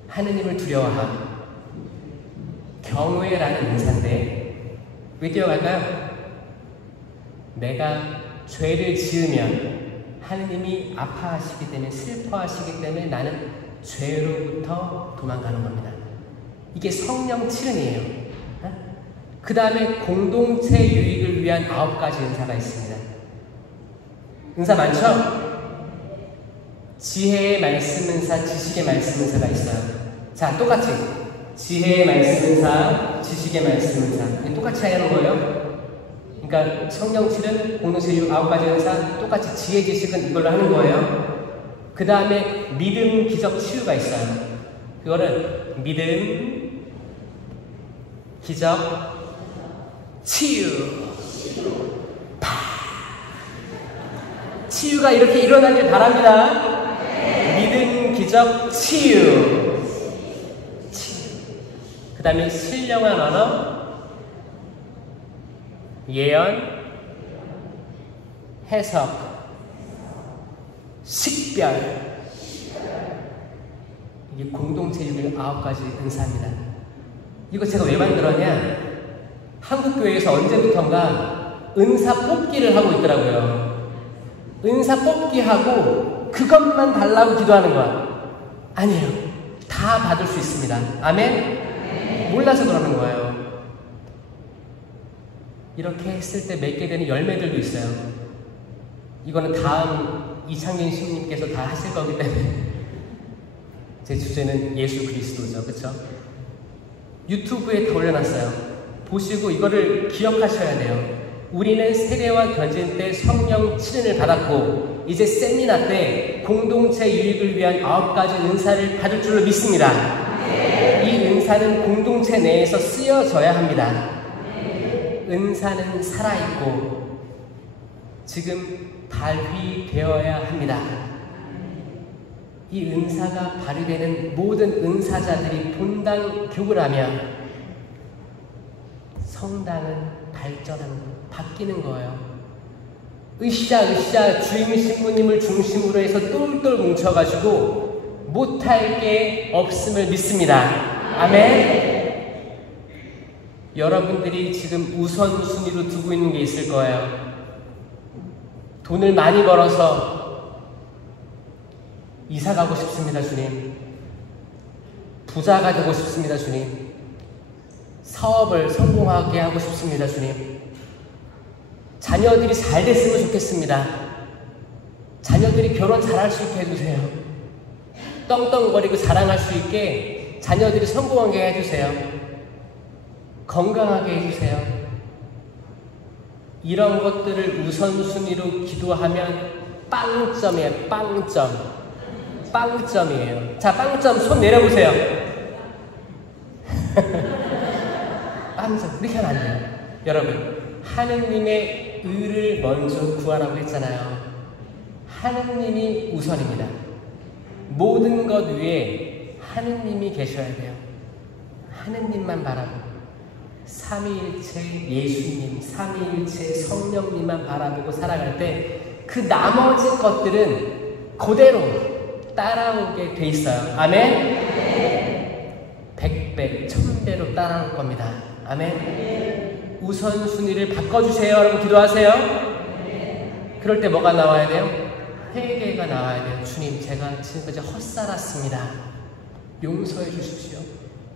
하느님을 두려워함. 경외라는 은사인데 왜 뛰어갈까요? 내가 죄를 지으면 하느님이 아파하시기 때문에, 슬퍼하시기 때문에 나는 죄로부터 도망가는 겁니다. 이게 성령 칠은이에요. 그 다음에 공동체 유익을 위한 9가지 은사가 있습니다. 은사 많죠? 지혜의 말씀 은사, 지식의 말씀 은사가 있어요. 자, 똑같이 지혜의 말씀 은사, 지식의 말씀 은사 똑같이 하는 거예요. 그러니까 성령 칠은 공동체 유익 9가지 은사, 똑같이 지혜, 지식은 이걸로 하는 거예요. 그 다음에 믿음, 기적, 치유가 있어요. 그거는 믿음, 기적, 치유. 치유가 이렇게 일어나길 바랍니다. 믿음, 기적, 치유. 그 다음에 신령한 언어, 예언, 해석, 식별. 이게 공동체 유익 9가지 은사입니다. 이거 제가 왜 만들었냐? 한국교회에서 언제부턴가 은사 뽑기를 하고 있더라고요. 은사 뽑기 하고 그것만 달라고 기도하는 거야. 아니에요. 다 받을 수 있습니다. 아멘? 몰라서 그러는 거예요. 이렇게 했을 때 맺게 되는 열매들도 있어요. 이거는 다음 이창진 신님께서 다 하실 거기 때문에 제 주제는 예수 그리스도죠. 그쵸? 유튜브에 다 올려놨어요. 보시고 이거를 기억하셔야 돼요. 우리는 세례와 견진 때 성령 칠은을 받았고 이제 세미나 때 공동체 유익을 위한 9가지 은사를 받을 줄로 믿습니다. 이 은사는 공동체 내에서 쓰여져야 합니다. 은사는 살아있고 지금 발휘되어야 합니다. 이 은사가 발휘되는 모든 은사자들이 본당 교구를 하면 성당은 발전하는, 바뀌는 거예요. 으쌰 주임 신부님을 중심으로 해서 똘똘 뭉쳐가지고 못할 게 없음을 믿습니다. 아멘. 여러분들이 지금 우선순위로 두고 있는 게 있을 거예요. 돈을 많이 벌어서 이사 가고 싶습니다, 주님. 부자가 되고 싶습니다, 주님. 사업을 성공하게 하고 싶습니다, 주님. 자녀들이 잘 됐으면 좋겠습니다. 자녀들이 결혼 잘할 수 있게 해주세요. 떵떵거리고 자랑할 수 있게 자녀들이 성공하게 해주세요. 건강하게 해주세요. 이런 것들을 우선순위로 기도하면 빵점이에요. 빵점이에요. 자, 빵점 손 내려보세요. 빵점. 이렇게 하면 안 돼요. 여러분, 하느님의 의를 먼저 구하라고 했잖아요. 하느님이 우선입니다. 모든 것 위에 하느님이 계셔야 돼요. 하느님만 바라보고 삼위일체 예수님, 삼위일체 성령님만 바라보고 살아갈 때 그 나머지 것들은 그대로 따라오게 돼 있어요. 아멘? 100배, 1000배로 따라올 겁니다. 아멘? 우선순위를 바꿔주세요. 라고 기도하세요. 그럴 때 뭐가 나와야 돼요? 회개가 나와야 돼요. 주님, 제가 지금까지 헛살았습니다. 용서해 주십시오.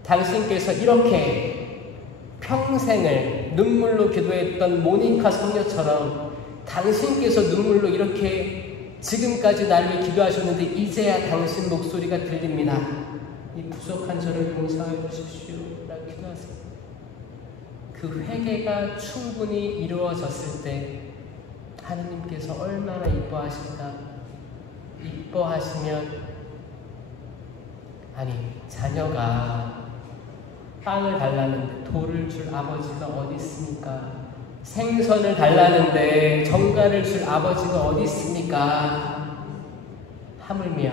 당신께서 이렇게 평생을 눈물로 기도했던 모니카 성녀처럼 당신께서 눈물로 이렇게 지금까지 나를 위해 기도하셨는데 이제야 당신 목소리가 들립니다. 이 부족한 저를 용서해 주십시오. 라고 기도하세요. 그 회개가 충분히 이루어졌을 때 하느님께서 얼마나 이뻐하실까? 이뻐하시면, 아니, 자녀가 빵을 달라는데 돌을 줄 아버지가 어디 있습니까? 생선을 달라는데 정갈을 줄 아버지가 어디 있습니까? 하물며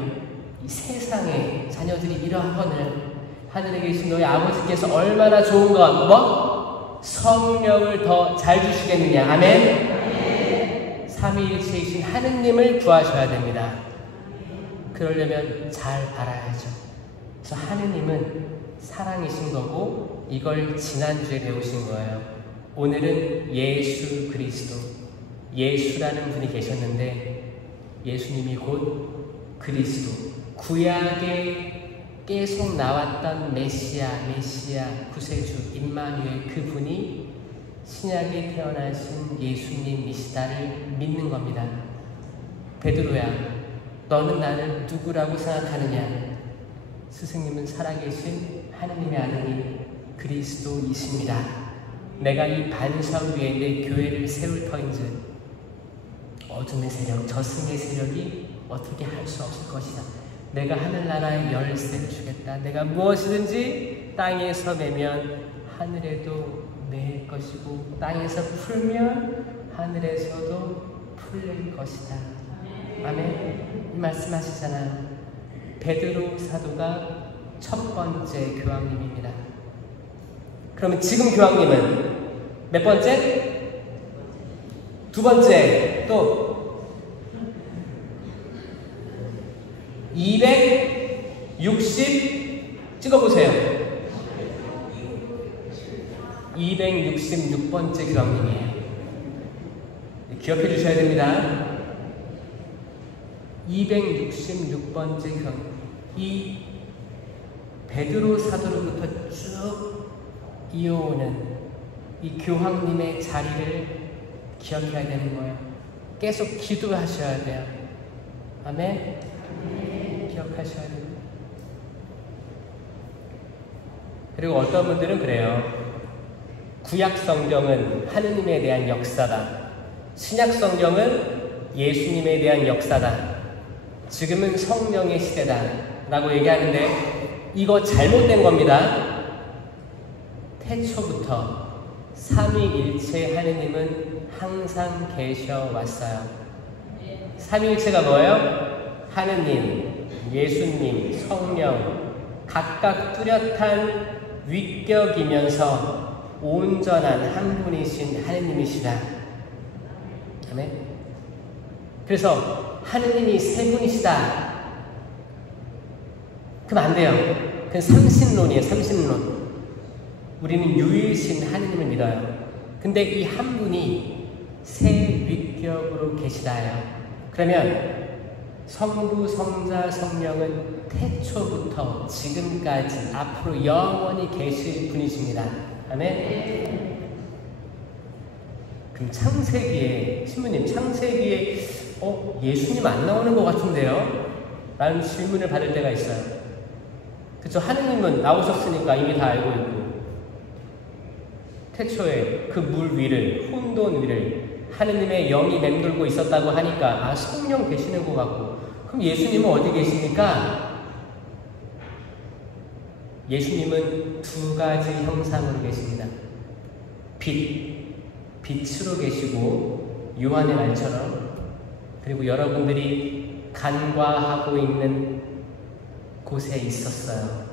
이 세상에 자녀들이 이러하거늘 하늘에 계신 너희 아버지께서 얼마나 좋은 것, 뭐? 성령을 더 잘 주시겠느냐. 아멘? 삼위일체이신 하느님을 구하셔야 됩니다. 그러려면 잘 알아야죠. 그래서 하느님은 사랑이신 거고 이걸 지난주에 배우신 거예요. 오늘은 예수 그리스도, 예수라는 분이 계셨는데 예수님이 곧 그리스도, 구약에 계속 나왔던 메시아, 구세주, 임마누엘, 그분이 신약에 태어나신 예수님이시다를 믿는 겁니다. 베드로야, 너는 나를 누구라고 생각하느냐? 스승님은 살아계신 하느님의 아들이 그리스도이십니다. 내가 이 반석 위에 내 교회를 세울 터인즉 어둠의 세력, 저승의 세력이 어떻게 할 수 없을 것이다. 내가 하늘나라의 열쇠를 주겠다. 내가 무엇이든지 땅에서 매면 하늘에도 맬 것이고 땅에서 풀면 하늘에서도 풀릴 것이다. 아멘. 이 말씀하시잖아요. 베드로 사도가 첫 번째 교황님입니다. 그러면 지금 교황님은 몇 번째? 두 번째. 또 260 찍어보세요. 266번째 교황님이에요. 기억해 주셔야 됩니다. 266번째 교황님. 이 베드로 사도로부터 쭉 이어오는 이 교황님의 자리를 기억해야 되는 거예요. 계속 기도하셔야 돼요. 아멘? 기억하셔야 돼요. 그리고 어떤 분들은 그래요. 구약 성경은 하느님에 대한 역사다. 신약 성경은 예수님에 대한 역사다. 지금은 성령의 시대다. 라고 얘기하는데 이거 잘못된 겁니다. 태초부터 삼위일체 하느님은 항상 계셔왔어요. 삼위일체가 뭐예요? 하느님, 예수님, 성령, 각각 뚜렷한 위격이면서 온전한 한 분이신 하느님이시다. 아멘. 그래서 하느님이 세 분이시다. 그럼 안 돼요. 그건 삼신론이에요. 삼신론. 우리는 유일신 하느님을 믿어요. 근데 이 한 분이 세 위격으로 계시다요. 그러면 성부, 성자, 성령은 태초부터 지금까지 앞으로 영원히 계실 분이십니다. 아멘. 그럼 창세기에, 신부님, 창세기에 예수님 안 나오는 것 같은데요? 라는 질문을 받을 때가 있어요. 그쵸? 하느님은 나오셨으니까 이미 다 알고 있고, 태초에 그 물 위를, 혼돈 위를 하느님의 영이 맴돌고 있었다고 하니까 성령 되시는 것 같고, 그럼 예수님은 어디 계십니까? 예수님은 두 가지 형상으로 계십니다. 빛으로 계시고 요한의 말처럼, 그리고 여러분들이 간과하고 있는 곳에 있었어요.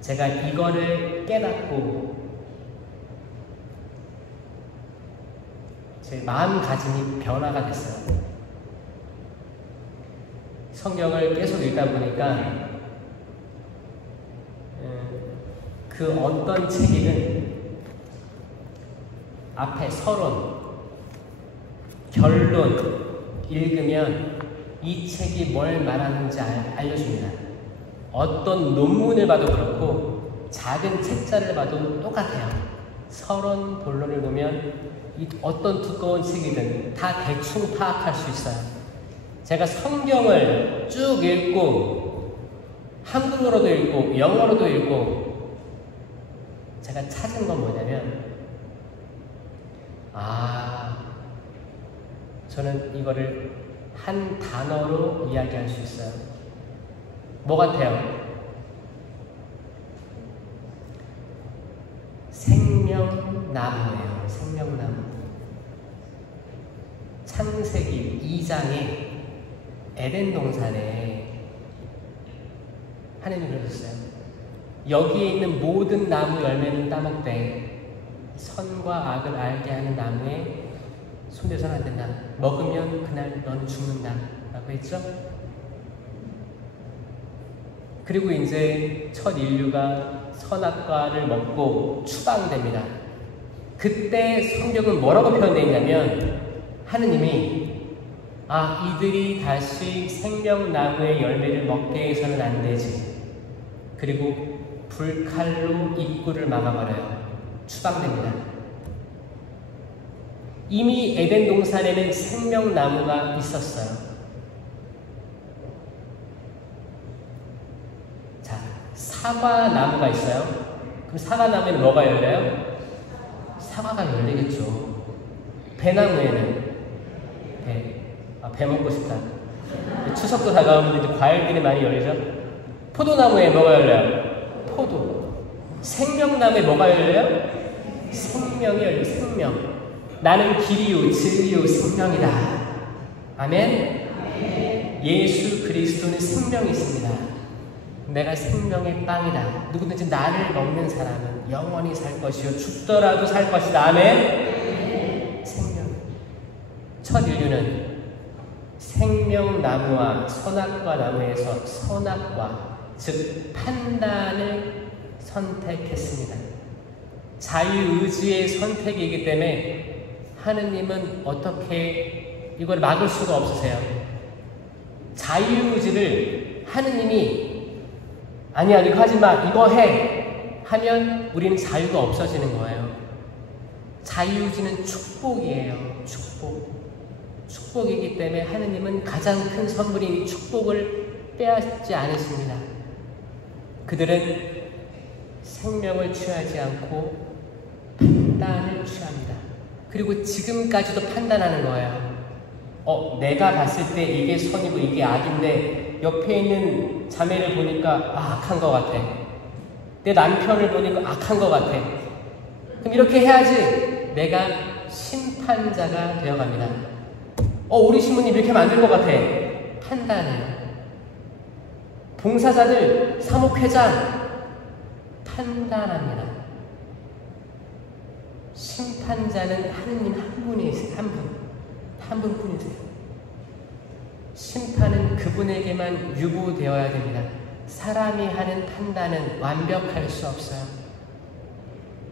제가 이거를 깨닫고 제 마음가짐이 변화가 됐어요. 성경을 계속 읽다 보니까 그 어떤 책이든 앞에 서론, 결론 읽으면 이 책이 뭘 말하는지 알려줍니다. 어떤 논문을 봐도 그렇고 작은 책자를 봐도 똑같아요. 서론, 본론을 보면 어떤 두꺼운 책이든 다 대충 파악할 수 있어요. 제가 성경을 쭉 읽고 한국어로도 읽고 영어로도 읽고 제가 찾은 건 뭐냐면, 저는 이거를 한 단어로 이야기할 수 있어요. 뭐 같아요? 생명나무예요. 생명나무. 창세기 2장에 에덴 동산에 하나님이 그러셨어요. 여기에 있는 모든 나무 열매는 따먹되 선과 악을 알게 하는 나무에 손대서는 안 된다. 먹으면 그날 넌 죽는다. 라고 했죠? 그리고 이제 첫 인류가 선악과를 먹고 추방됩니다. 그때 성경은 뭐라고 표현되어 있냐면, 하느님이 이들이 다시 생명나무의 열매를 먹게 해서는 안 되지. 그리고 불칼로 입구를 막아버려요. 추방됩니다. 이미 에덴 동산에는 생명나무가 있었어요. 자, 사과나무가 있어요. 그럼 사과나무에는 뭐가 열려요? 사과가 열리겠죠. 배나무에는 배 먹고 싶다. 추석도 다가오면 이제 과일들이 많이 열리죠. 포도나무에 뭐가 열려요? 포도. 생명나무에 뭐가 열려요? 생명이 열려요. 생명. 나는 길이요 진리요 생명이다. 아멘. 예수 그리스도는 생명이 있습니다. 내가 생명의 빵이다. 누구든지 나를 먹는 사람은 영원히 살 것이요 죽더라도 살 것이다. 아멘. 생명. 첫 인류는 생명나무와 선악과 나무에서 선악과, 즉 판단을 선택했습니다. 자유의지의 선택이기 때문에 하느님은 어떻게 이걸 막을 수가 없으세요. 자유의지를 하느님이 아니야 이거 하지마 이거 해 하면 우리는 자유가 없어지는 거예요. 자유의지는 축복이에요. 축복이기 때문에 하느님은 가장 큰 선물인 축복을 빼앗지 않으십니다. 그들은 생명을 취하지 않고 판단을 취합니다. 그리고 지금까지도 판단하는 거예요. 내가 봤을 때 이게 선이고 이게 악인데 옆에 있는 자매를 보니까 악한 것 같아. 내 남편을 보니까 악한 것 같아. 그럼 이렇게 해야지. 내가 심판자가 되어갑니다. 우리 신부님 이렇게 만든 것 같아. 판단해요. 봉사자들, 사목회장 판단합니다. 심판자는 하느님 한 분이세요. 한 분뿐이세요. 심판은 그분에게만 유보되어야 됩니다. 사람이 하는 판단은 완벽할 수 없어요.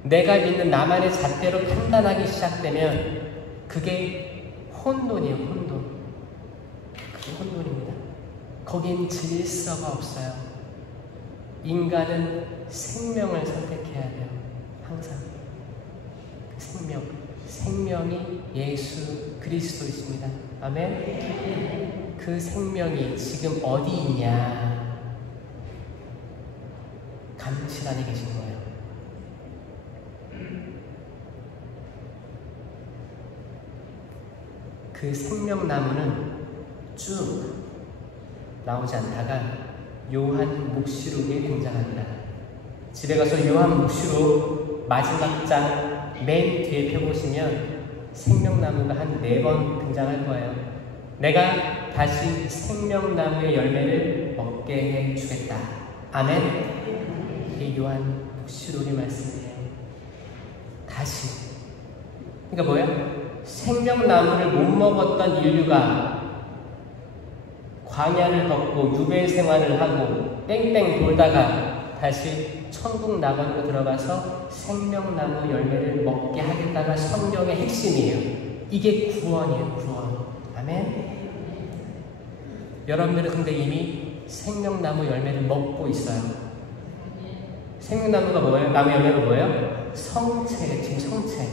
내가 믿는 나만의 잣대로 판단하기 시작되면 그게 혼돈이에요. 그게 혼돈입니다. 거긴 질서가 없어요. 인간은 생명을 선택해야 돼요. 항상. 생명. 생명이 예수 그리스도이십니다. 아멘. 그 생명이 지금 어디 있냐? 감실 안에 계신 거예요. 그 생명나무는 쭉 나오지 않다가 요한 묵시록에 등장합니다. 집에 가서 요한 묵시록 마지막 장 맨 뒤에 펴보시면 생명나무가 한 4번 등장할 거예요. 내가 다시 생명나무의 열매를 먹게 해주겠다. 아멘. 이게 요한 묵시록의 말씀이에요. 다시. 그러니까 뭐야? 생명나무를 못 먹었던 인류가 광야를 걷고 유배 생활을 하고 뺑뺑 돌다가 다시 천국 낙원으로 들어가서 생명나무 열매를 먹게 하겠다가 성경의 핵심이에요. 이게 구원이에요. 구원. 아멘. 여러분들은 근데 이미 생명나무 열매를 먹고 있어요. 생명나무가 뭐예요? 나무 열매가 뭐예요? 성체예요. 지금 성체.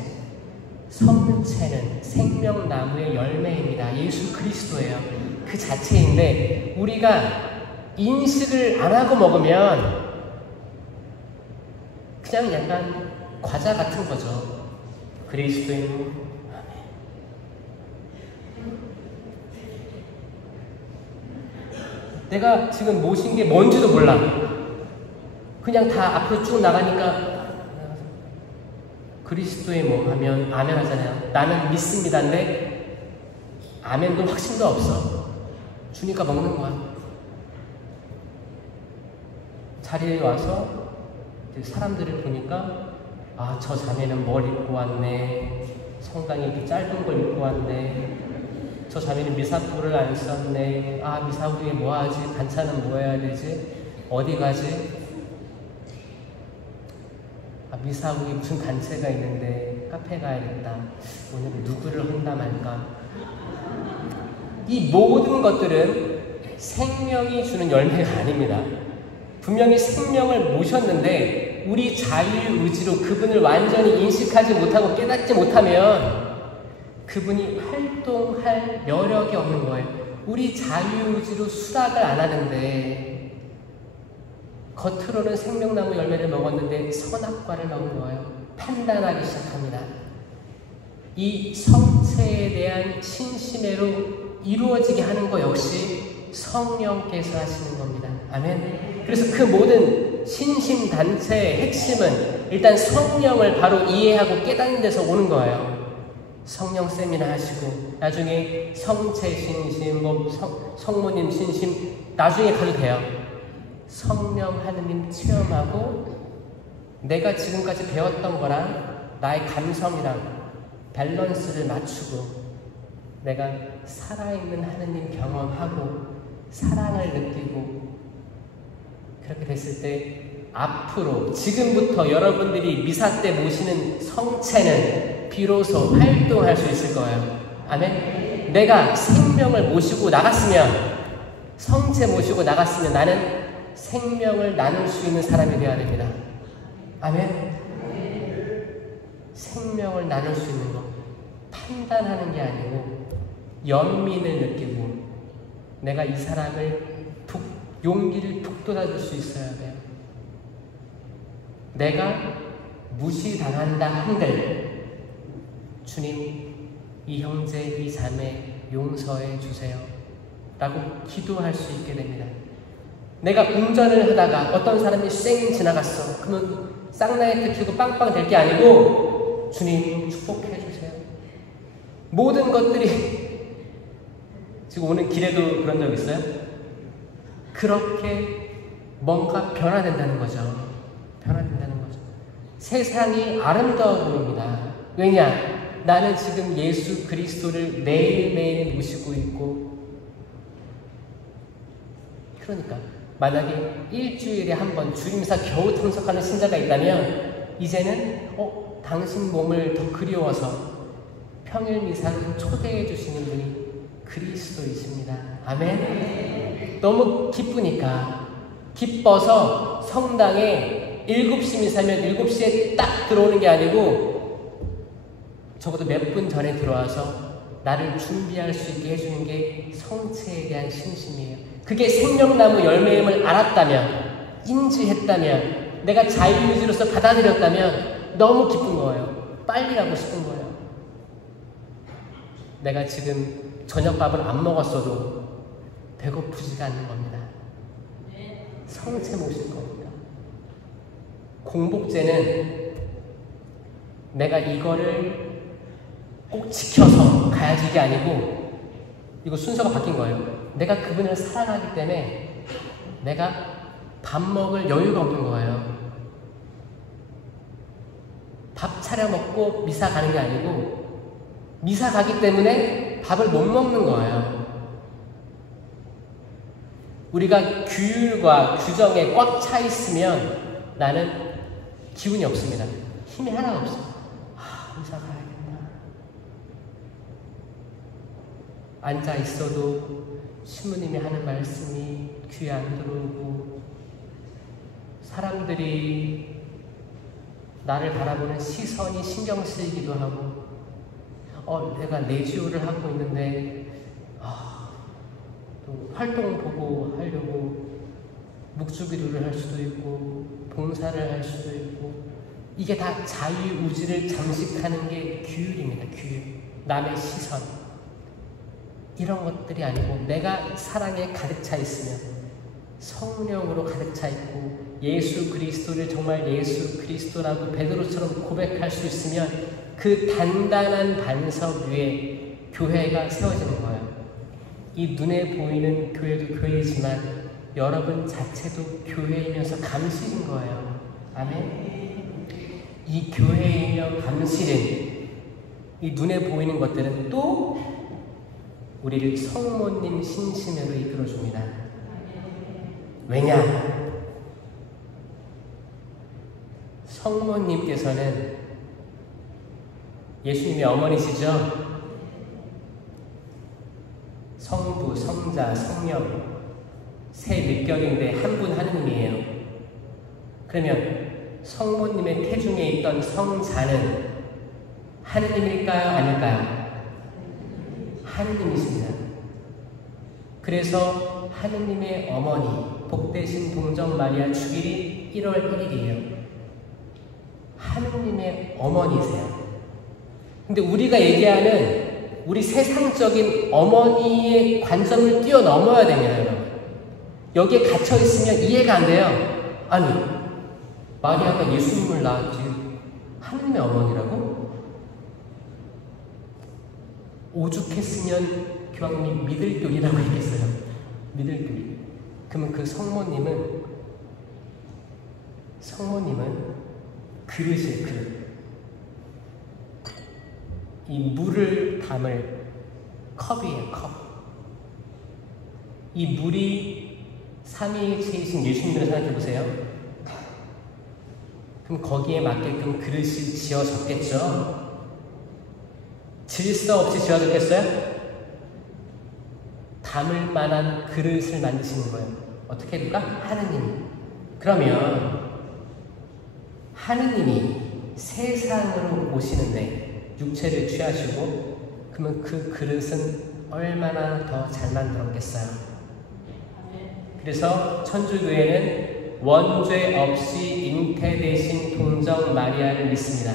성체는 생명나무의 열매입니다. 예수 그리스도예요. 그 자체인데 우리가 인식을 안 하고 먹으면 그냥 약간 과자 같은 거죠. 그리스도인 내가 지금 모신 게 뭔지도 몰라. 그냥 다 앞으로 쭉 나가니까 그리스도의 몸 하면 아멘 하잖아요. 나는 믿습니다인데 아멘도 확신도 없어. 주니까 먹는 거야. 자리에 와서 사람들을 보니까 아, 저 자매는 뭘 입고 왔네. 성당에 이렇게 짧은 걸 입고 왔네. 저 자매는 미사포를 안 썼네. 아, 미사 후에 뭐 하지? 반찬은 뭐 해야 되지? 어디 가지? 아, 미사 후에 무슨 단체가 있는데 카페 가야겠다. 오늘 누구를 한다 말까? 이 모든 것들은 생명이 주는 열매가 아닙니다. 분명히 생명을 모셨는데 우리 자유의지로 그분을 완전히 인식하지 못하고 깨닫지 못하면 그분이 활동할 여력이 없는 거예요. 우리 자유의지로 수락을 안 하는데 겉으로는 생명나무 열매를 먹었는데 선악과를 먹은 거예요. 판단하기 시작합니다. 이 성체에 대한 신심애로 이루어지게 하는 것 역시 성령께서 하시는 겁니다. 아멘. 그래서 그 모든 신심단체의 핵심은 일단 성령을 바로 이해하고 깨닫는 데서 오는 거예요. 성령 세미나 하시고 나중에 성체 신심, 성모님 신심 나중에 가도 돼요. 성령 하느님 체험하고 내가 지금까지 배웠던 거랑 나의 감성이랑 밸런스를 맞추고 내가 살아있는 하느님 경험하고 사랑을 느끼고 그렇게 됐을 때 앞으로 지금부터 여러분들이 미사 때 모시는 성체는 비로소 활동할 수 있을 거예요. 아멘. 내가 생명을 모시고 나갔으면 성체 모시고 나갔으면 나는 생명을 나눌 수 있는 사람이 되어야 됩니다. 아멘. 생명을 나눌 수 있는 것 판단하는 게 아니고 연민을 느끼고 내가 이 사람을 용기를 북돋아줄 수 있어야 돼요. 내가 무시당한다 한들 주님 이 형제 이 자매 용서해 주세요 라고 기도할 수 있게 됩니다. 내가 운전을 하다가 어떤 사람이 쌩 지나갔어. 그러면 쌍라이트 켜고 빵빵 될 게 아니고 주님 축복해 주세요. 모든 것들이 지금 오는 길에도 그런 적 있어요? 그렇게 뭔가 변화된다는 거죠. 변화된다는 거죠. 세상이 아름다워 보입니다. 왜냐? 나는 지금 예수 그리스도를 매일매일 모시고 있고 그러니까 만약에 일주일에 한 번 주림사 겨우 참석하는 신자가 있다면 이제는 당신 몸을 더 그리워서 평일 미사를 초대해 주시는 분이 그리스도이십니다. 아멘. 너무 기쁘니까 기뻐서 성당에 7시 미사면 7시에 딱 들어오는 게 아니고 적어도 몇 분 전에 들어와서 나를 준비할 수 있게 해주는 게 성체에 대한 신심이에요. 그게 생명나무 열매임을 알았다면, 인지했다면, 내가 자유의지로서 받아들였다면 너무 기쁜 거예요. 빨리 가고 싶은 거예요. 내가 지금 저녁밥을 안 먹었어도 배고프지가 않는 겁니다. 성체 모실 겁니다. 공복제는 내가 이거를 꼭 지켜서 가야지 이게 아니고, 이거 순서가 바뀐 거예요. 내가 그분을 사랑하기 때문에 내가 밥 먹을 여유가 없는 거예요. 밥 차려 먹고 미사 가는 게 아니고 미사 가기 때문에 밥을 못 먹는 거예요. 우리가 규율과 규정에 꽉 차 있으면 나는 기운이 없습니다. 힘이 하나도 없어요. 미사 가야겠다. 앉아 있어도 신부님이 하는 말씀이 귀에 안 들어오고, 사람들이 나를 바라보는 시선이 신경 쓰이기도 하고, 내가 내지호를 하고 있는데 또 활동 보고 하려고 묵주기도를 할 수도 있고 봉사를 할 수도 있고, 이게 다 자유의지를 잠식하는 게 규율입니다. 규율. 남의 시선. 이런 것들이 아니고 내가 사랑에 가득 차 있으면, 성령으로 가득 차 있고 예수 그리스도를 정말 예수 그리스도라고 베드로처럼 고백할 수 있으면 그 단단한 반석 위에 교회가 세워지는 거예요. 이 눈에 보이는 교회도 교회이지만 여러분 자체도 교회이면서 감실인 거예요. 아멘. 이 교회이며 감실은, 이 눈에 보이는 것들은 또 우리를 성모님 신심으로 이끌어줍니다. 왜냐? 성모님께서는 예수님의 어머니시죠? 성부, 성자, 성령 세 밀격인데 한 분 하느님이에요. 그러면 성모님의 태중에 있던 성자는 하느님일까요? 아닐까요? 하느님이십니다. 그래서 하느님의 어머니, 복되신 동정 마리아 축일이 1월 1일이에요. 하느님의 어머니세요. 근데 우리가 얘기하는 우리 세상적인 어머니의 관점을 뛰어넘어야 됩니다, 여러분. 여기에 갇혀있으면 이해가 안 돼요. 아니, 마리아가 예수님을 낳았지 하느님의 어머니라고? 오죽했으면 교황님이 믿을교리라고 했겠어요. 믿을교리. 그러면 그 성모님은 그릇이에요, 그릇. 이 물을 담을 컵이에요, 컵. 이 물이 삼위일체이신 예수님을 생각해 보세요. 그럼 거기에 맞게끔 그릇이 지어졌겠죠? 질서 없이 지어졌겠어요? 담을 만한 그릇을 만드시는 거예요. 어떻게 해줄까? 하느님이. 그러면 하느님이 세상으로 오시는데 육체를 취하시고, 그러면 그 그릇은 얼마나 더 잘 만들었겠어요. 그래서 천주교회는 원죄 없이 잉태되신 동정 마리아를 믿습니다.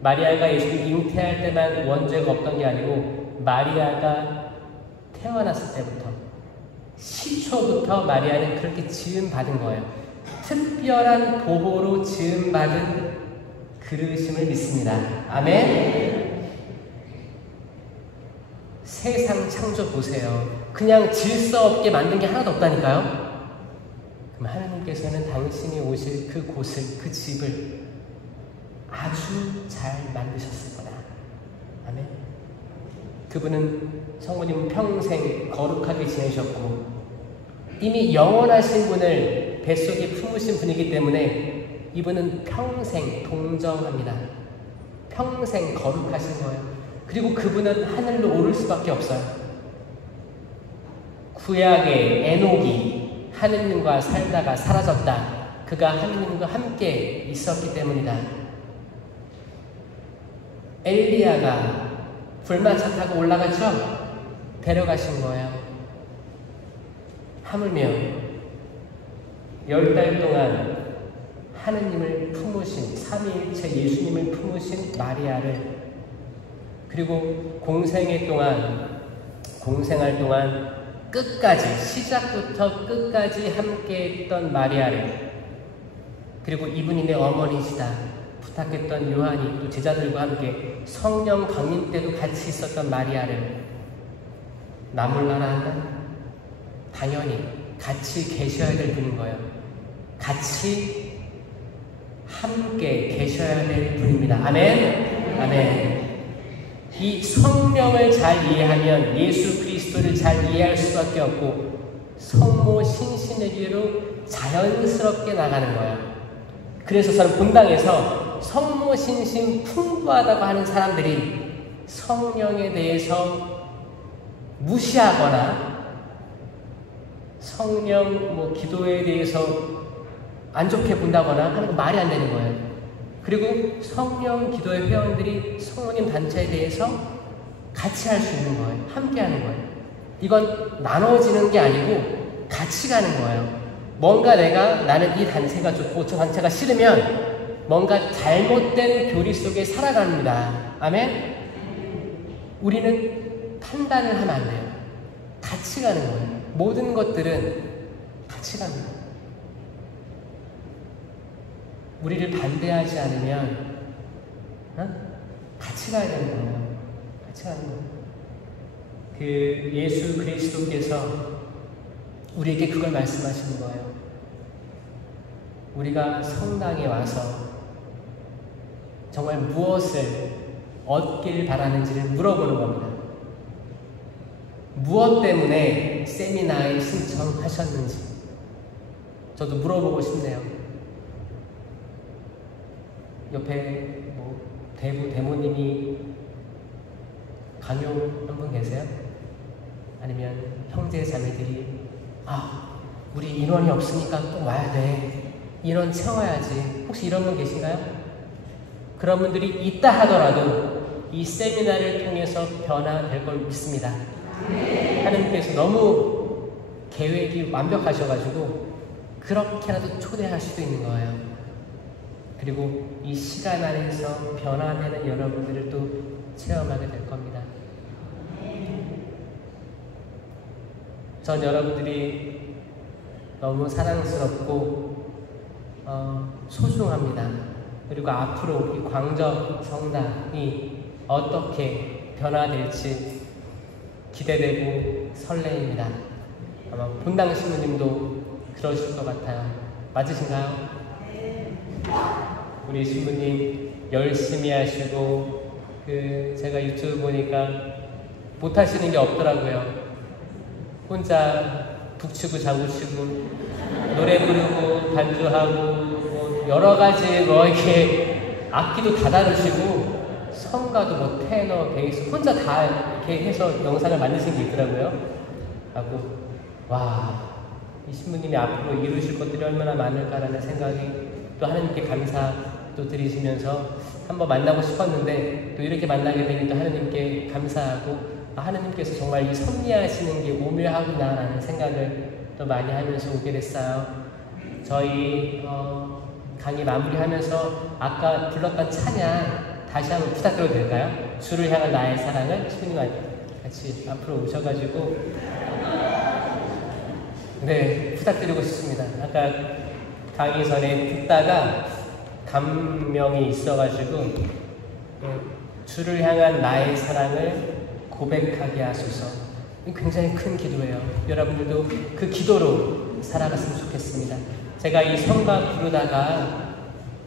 마리아가 예수님 잉태할 때만 원죄가 없던 게 아니고, 마리아가 태어났을 때부터, 시초부터 마리아는 그렇게 지음받은 거예요. 특별한 보호로 지음받은 그릇임을 믿습니다. 아멘. 세상 창조 보세요. 그냥 질서 없게 만든 게 하나도 없다니까요. 그럼 하나님께서는 당신이 오실 그 곳을, 그 집을 아주 잘 만드셨을 거다. 아멘. 그분은, 성모님은 평생 거룩하게 지내셨고 이미 영원하신 분을 뱃속에 품으신 분이기 때문에 이분은 평생 동정합니다. 평생 거룩하신 거예요. 그리고 그분은 하늘로 오를 수밖에 없어요. 구약의 에녹이 하느님과 살다가 사라졌다. 그가 하느님과 함께 있었기 때문이다. 엘리야가 불마차 타고 올라갔죠? 데려가신 거예요. 하물며 10달 동안 하느님을 품으신 삼위일체 예수님을 품으신 마리아를, 그리고 공생할 동안 끝까지, 시작부터 끝까지 함께했던 마리아를, 그리고 이분이 내 어머니시다 부탁했던 요한이 또 제자들과 함께 성령 강림 때도 같이 있었던 마리아를 나 몰라라 한다? 당연히 같이 계셔야 될 분인 거예요. 같이 함께 계셔야 될 분입니다. 아멘? 아멘. 이 성령을 잘 이해하면 예수 그리스도를 잘 이해할 수밖에 없고 성모 신신에게로 자연스럽게 나가는 거예요. 그래서 저는 본당에서 성모 신신 풍부하다고 하는 사람들이 성령에 대해서 무시하거나 성령 기도에 대해서 안 좋게 본다거나 하는 건 말이 안 되는 거예요. 그리고 성령 기도회 회원들이 성모님 단체에 대해서 같이 할 수 있는 거예요. 함께 하는 거예요. 이건 나눠지는 게 아니고 같이 가는 거예요. 뭔가 나는 이 단체가 좋고 저 단체가 싫으면 뭔가 잘못된 교리 속에 살아갑니다. 아멘? 우리는 판단을 하면 안 돼요. 같이 가는 거예요. 모든 것들은 같이 갑니다. 우리를 반대하지 않으면 같이 가야 되는 거예요. 같이 가는 거예요. 그 예수 그리스도께서 우리에게 그걸 말씀하시는 거예요. 우리가 성당에 와서 정말 무엇을 얻길 바라는지를 물어보는 겁니다. 무엇 때문에 세미나에 신청하셨는지 저도 물어보고 싶네요. 옆에 대모님이 강요 한 분 계세요? 아니면 형제 자매들이 우리 인원이 없으니까 꼭 와야 돼. 인원 채워야지. 혹시 이런 분 계신가요? 그런 분들이 있다 하더라도 이 세미나를 통해서 변화될 걸 믿습니다. 하나님께서 너무 계획이 완벽하셔가지고 그렇게라도 초대할 수도 있는 거예요. 그리고 이 시간 안에서 변화되는 여러분들을 또 체험하게 될 겁니다. 전 여러분들이 너무 사랑스럽고 소중합니다. 그리고 앞으로 이 광적 성당이 어떻게 변화될지 기대되고 설레입니다. 아마 본당 신부님도 그러실 것 같아요. 맞으신가요? 우리 신부님 열심히 하시고 제가 유튜브 보니까 못하시는 게 없더라고요. 혼자 북치고 자구치고 노래 부르고 반주하고 여러 가지 이렇게 악기도 다 다루시고 성가도 테너, 베이스 혼자 다 이렇게 해서 영상을 만드신 게 있더라고요. 하고 이 신부님이 앞으로 이루실 것들이 얼마나 많을까라는 생각이 또 하나님께 감사도 드리시면서 한번 만나고 싶었는데 또 이렇게 만나게 되니 또 하나님께 감사하고 하나님께서 정말 이 섭리하시는 게 오묘하구나라는 생각을 또 많이 하면서 오게 됐어요. 저희 강의 마무리하면서 아까 불렀던 찬양 다시 한번 부탁드려도 될까요? 주를 향한 나의 사랑을 신부님 같이 앞으로 오셔가지고 부탁드리고 싶습니다. 아까 강의 전에 듣다가 감명이 있어가지고 주를 향한 나의 사랑을 고백하게 하소서. 굉장히 큰 기도예요. 여러분들도 그 기도로 살아갔으면 좋겠습니다. 제가 이 성가 부르다가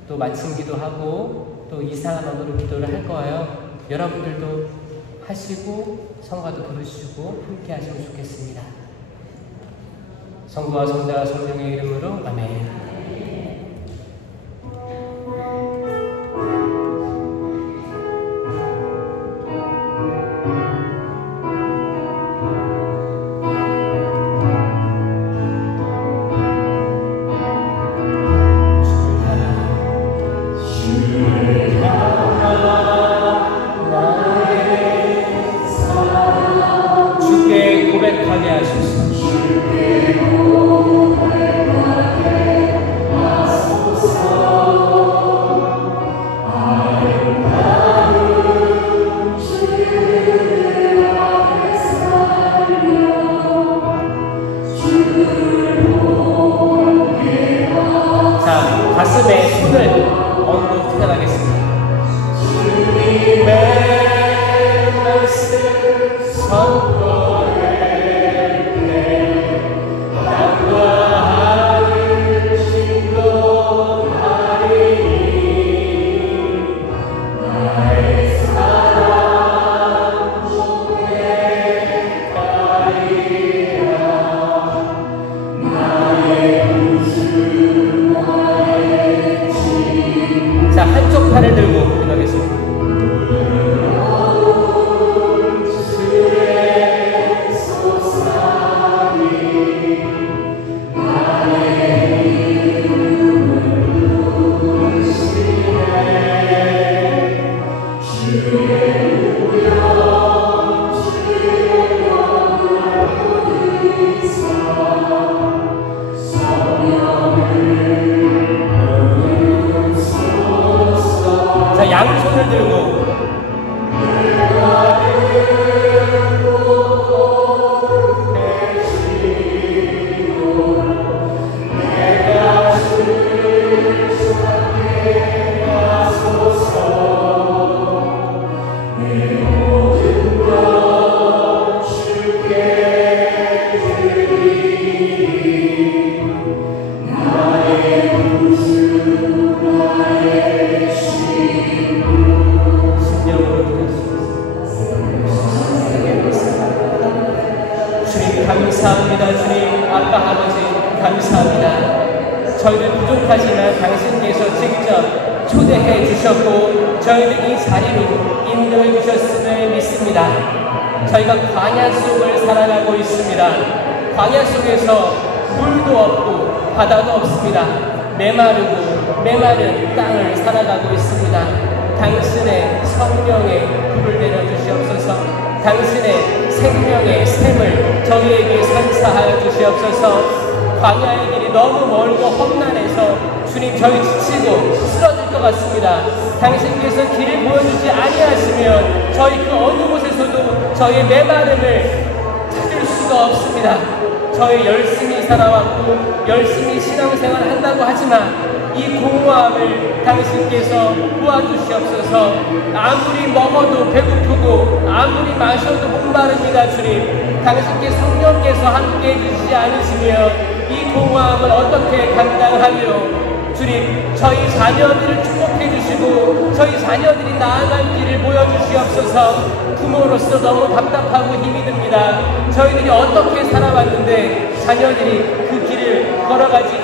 또 마침 기도하고 또 이상한 언어로 기도를 할 거예요. 여러분들도 하시고 성가도 부르시고 함께 하시면 좋겠습니다. 성부와 성자와 성령의 이름으로 아멘. 주를 향한 자, 양손을 들고 감사합니다. 주님, 아빠, 아버지 감사합니다. 저희들 부족하지만 당신께서 직접 초대해 주셨고 저희들 이 자리로 인도해 주셨음을 믿습니다. 저희가 광야 속을 살아가고 있습니다. 광야 속에서 물도 없고 바다도 없습니다. 메마른 땅을 살아가고 있습니다. 당신의 성령의 불을 내려주시옵소서. 당신의 생명의 샘을 저희에게 선사하여 주시옵소서. 광야의 길이 너무 멀고 험난해서 주님, 저희 지치고 쓰러질 것 같습니다. 당신께서 길을 보여주지 아니하시면 저희 그 어느 곳에서도 저희의 메마름을 찾을 수가 없습니다. 저희 열심히 살아왔고 열심히 신앙생활 한다고 하지만 이 공허함을 당신께서 도와주시옵소서. 아무리 먹어도 배고프고 아무리 마셔도 목마릅니다. 주님, 당신께 성령께서 함께 해주시지 않으시면 이 공허함을 어떻게 감당하며 주님, 저희 자녀들을 축복해 주시고 저희 자녀들이 나아갈 길을 보여주시옵소서. 부모로서 너무 답답하고 힘이 듭니다. 저희들이 어떻게 살아왔는데 자녀들이 그 길을 걸어가지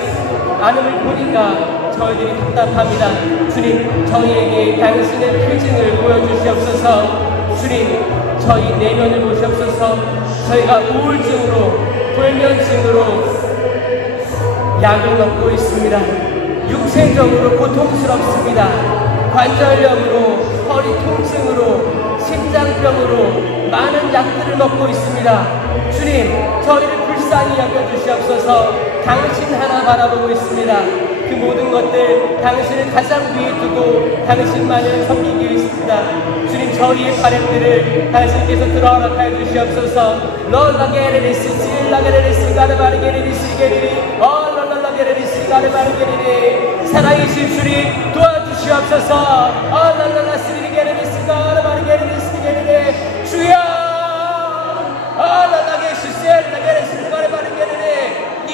않음을 보니까 저희들이 답답합니다. 주님, 저희에게 당신의 표징을 보여주시옵소서. 주님, 저희 내면을 보시옵소서. 저희가 우울증으로 불면증으로 약을 먹고 있습니다. 육체적으로 고통스럽습니다. 관절염으로, 허리 통증으로, 심장병으로 많은 약들을 먹고 있습니다. 주님, 저희를 불쌍히 여겨주시옵소서. 당신 하나 바라보고 있습니다. 그 모든 것들 당신을 가장 위에 두고 당신만을 섬기기 위해서입니다. 주님, 저희의 바램들을 당신께서 들어허락하여 주시옵소서. 롤라게레리스 찔라게레리스 가르바르게레리스 롤라게레리스 가르바르게레리 살아계신 주님 도와주시옵소서. 랄라라스리게레리스 가르바르게레리스 게레리 주여 랄라게시스 랄라게레리스 가르바르게레리 이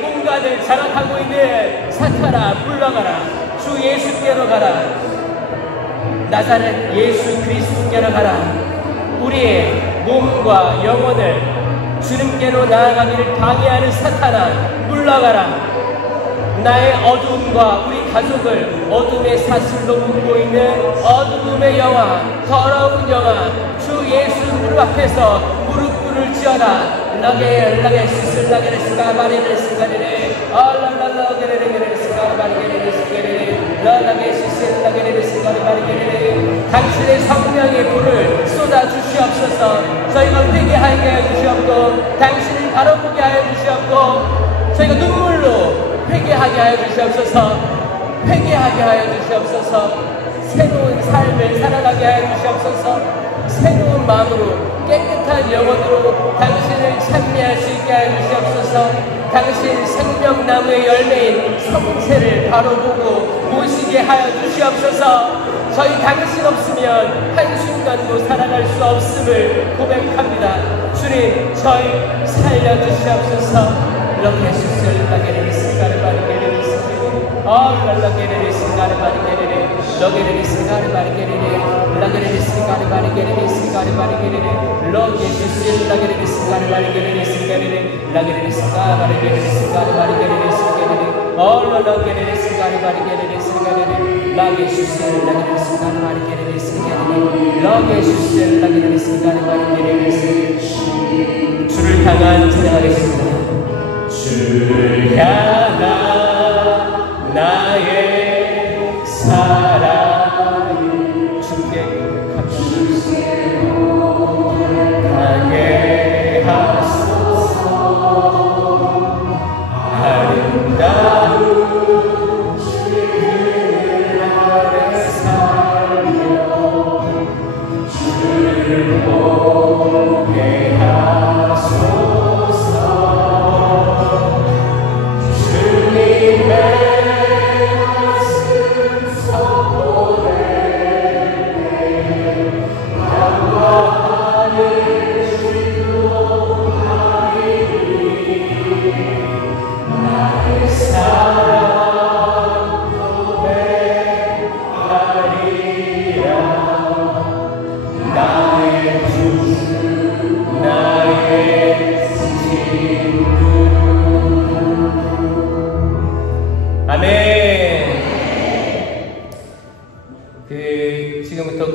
공간을 장악하고 있는 사탄아 물러가라. 주 예수께로 가라. 나사렛 예수 그리스도께로 가라. 우리의 몸과 영혼을 주님께로 나아가기를 방해하는 사탄아 물러가라. 나의 어두움과 우리 가족을 어둠의 사슬로 묶고 있는 어두움의 영화, 더러운 영화, 주 예수 무릎 앞에서 무릎 꿇을 지어라. 라게 시슬라게레스가 마리레스가레레 랄랄라게레레게레스가 마리게레레스게레레 라게 시슬라게레스가 마리게레레 당신의 성령의 불을 쏟아 주시옵소서. 저희가 회개하게 하여 주시옵고 당신을 바라보게 하여 주시옵고 저희가 눈물로 회개하게 하여 주시옵소서. 회개하게 하여 주시옵소서. 새로운 삶을 살아가게 하여 주시옵소서. 새로운 마음으로 깨끗한 영혼으로 당신을 찬미할 수 있게 하여 주시옵소서. 당신 생명나무의 열매인 성체를 바로 보고 모시게 하여 주시옵소서. 저희 당신 없으면 한순간도 살아갈 수 없음을 고백합니다. 주님, 저희 살려주시옵소서. 이렇게 수술라게레리스 가르바르게레리스 랄라게레리스 가르바르게레레 러게레리스 가르바르게레레 라게레리스 가르바르게레리스 가르바르게레레 러게시스 라게레리스 가르바르게레리스 게레레 라게레리스 가르바르게레리스 가르바르게레리스 게레레 랄라게레리스 가르바르게레리스 게레레 라게시스 라게레리스 가르바르게레리스 게레레 러게시스 라게레리스 가르바르게레리스 주를 향한 찬양하겠습니다. 주를 향한 나의 사랑이 주께 고백합니다.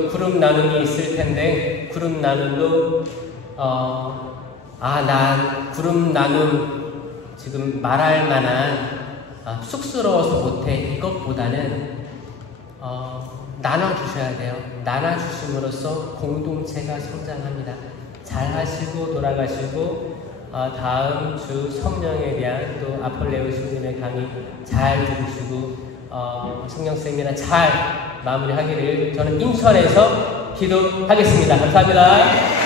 그룹 나눔이 있을 텐데 그룹 나눔도 난 그룹 나눔 지금 말할 만한 쑥스러워서 못해 이것보다는 나눠주셔야 돼요. 나눠주심으로써 공동체가 성장합니다. 잘 하시고 돌아가시고 다음 주 성령에 대한 또 아폴레오 신님의 강의 잘 들으시고 성령 세미나 잘 마무리하기를 저는 인천에서 기도하겠습니다. 감사합니다.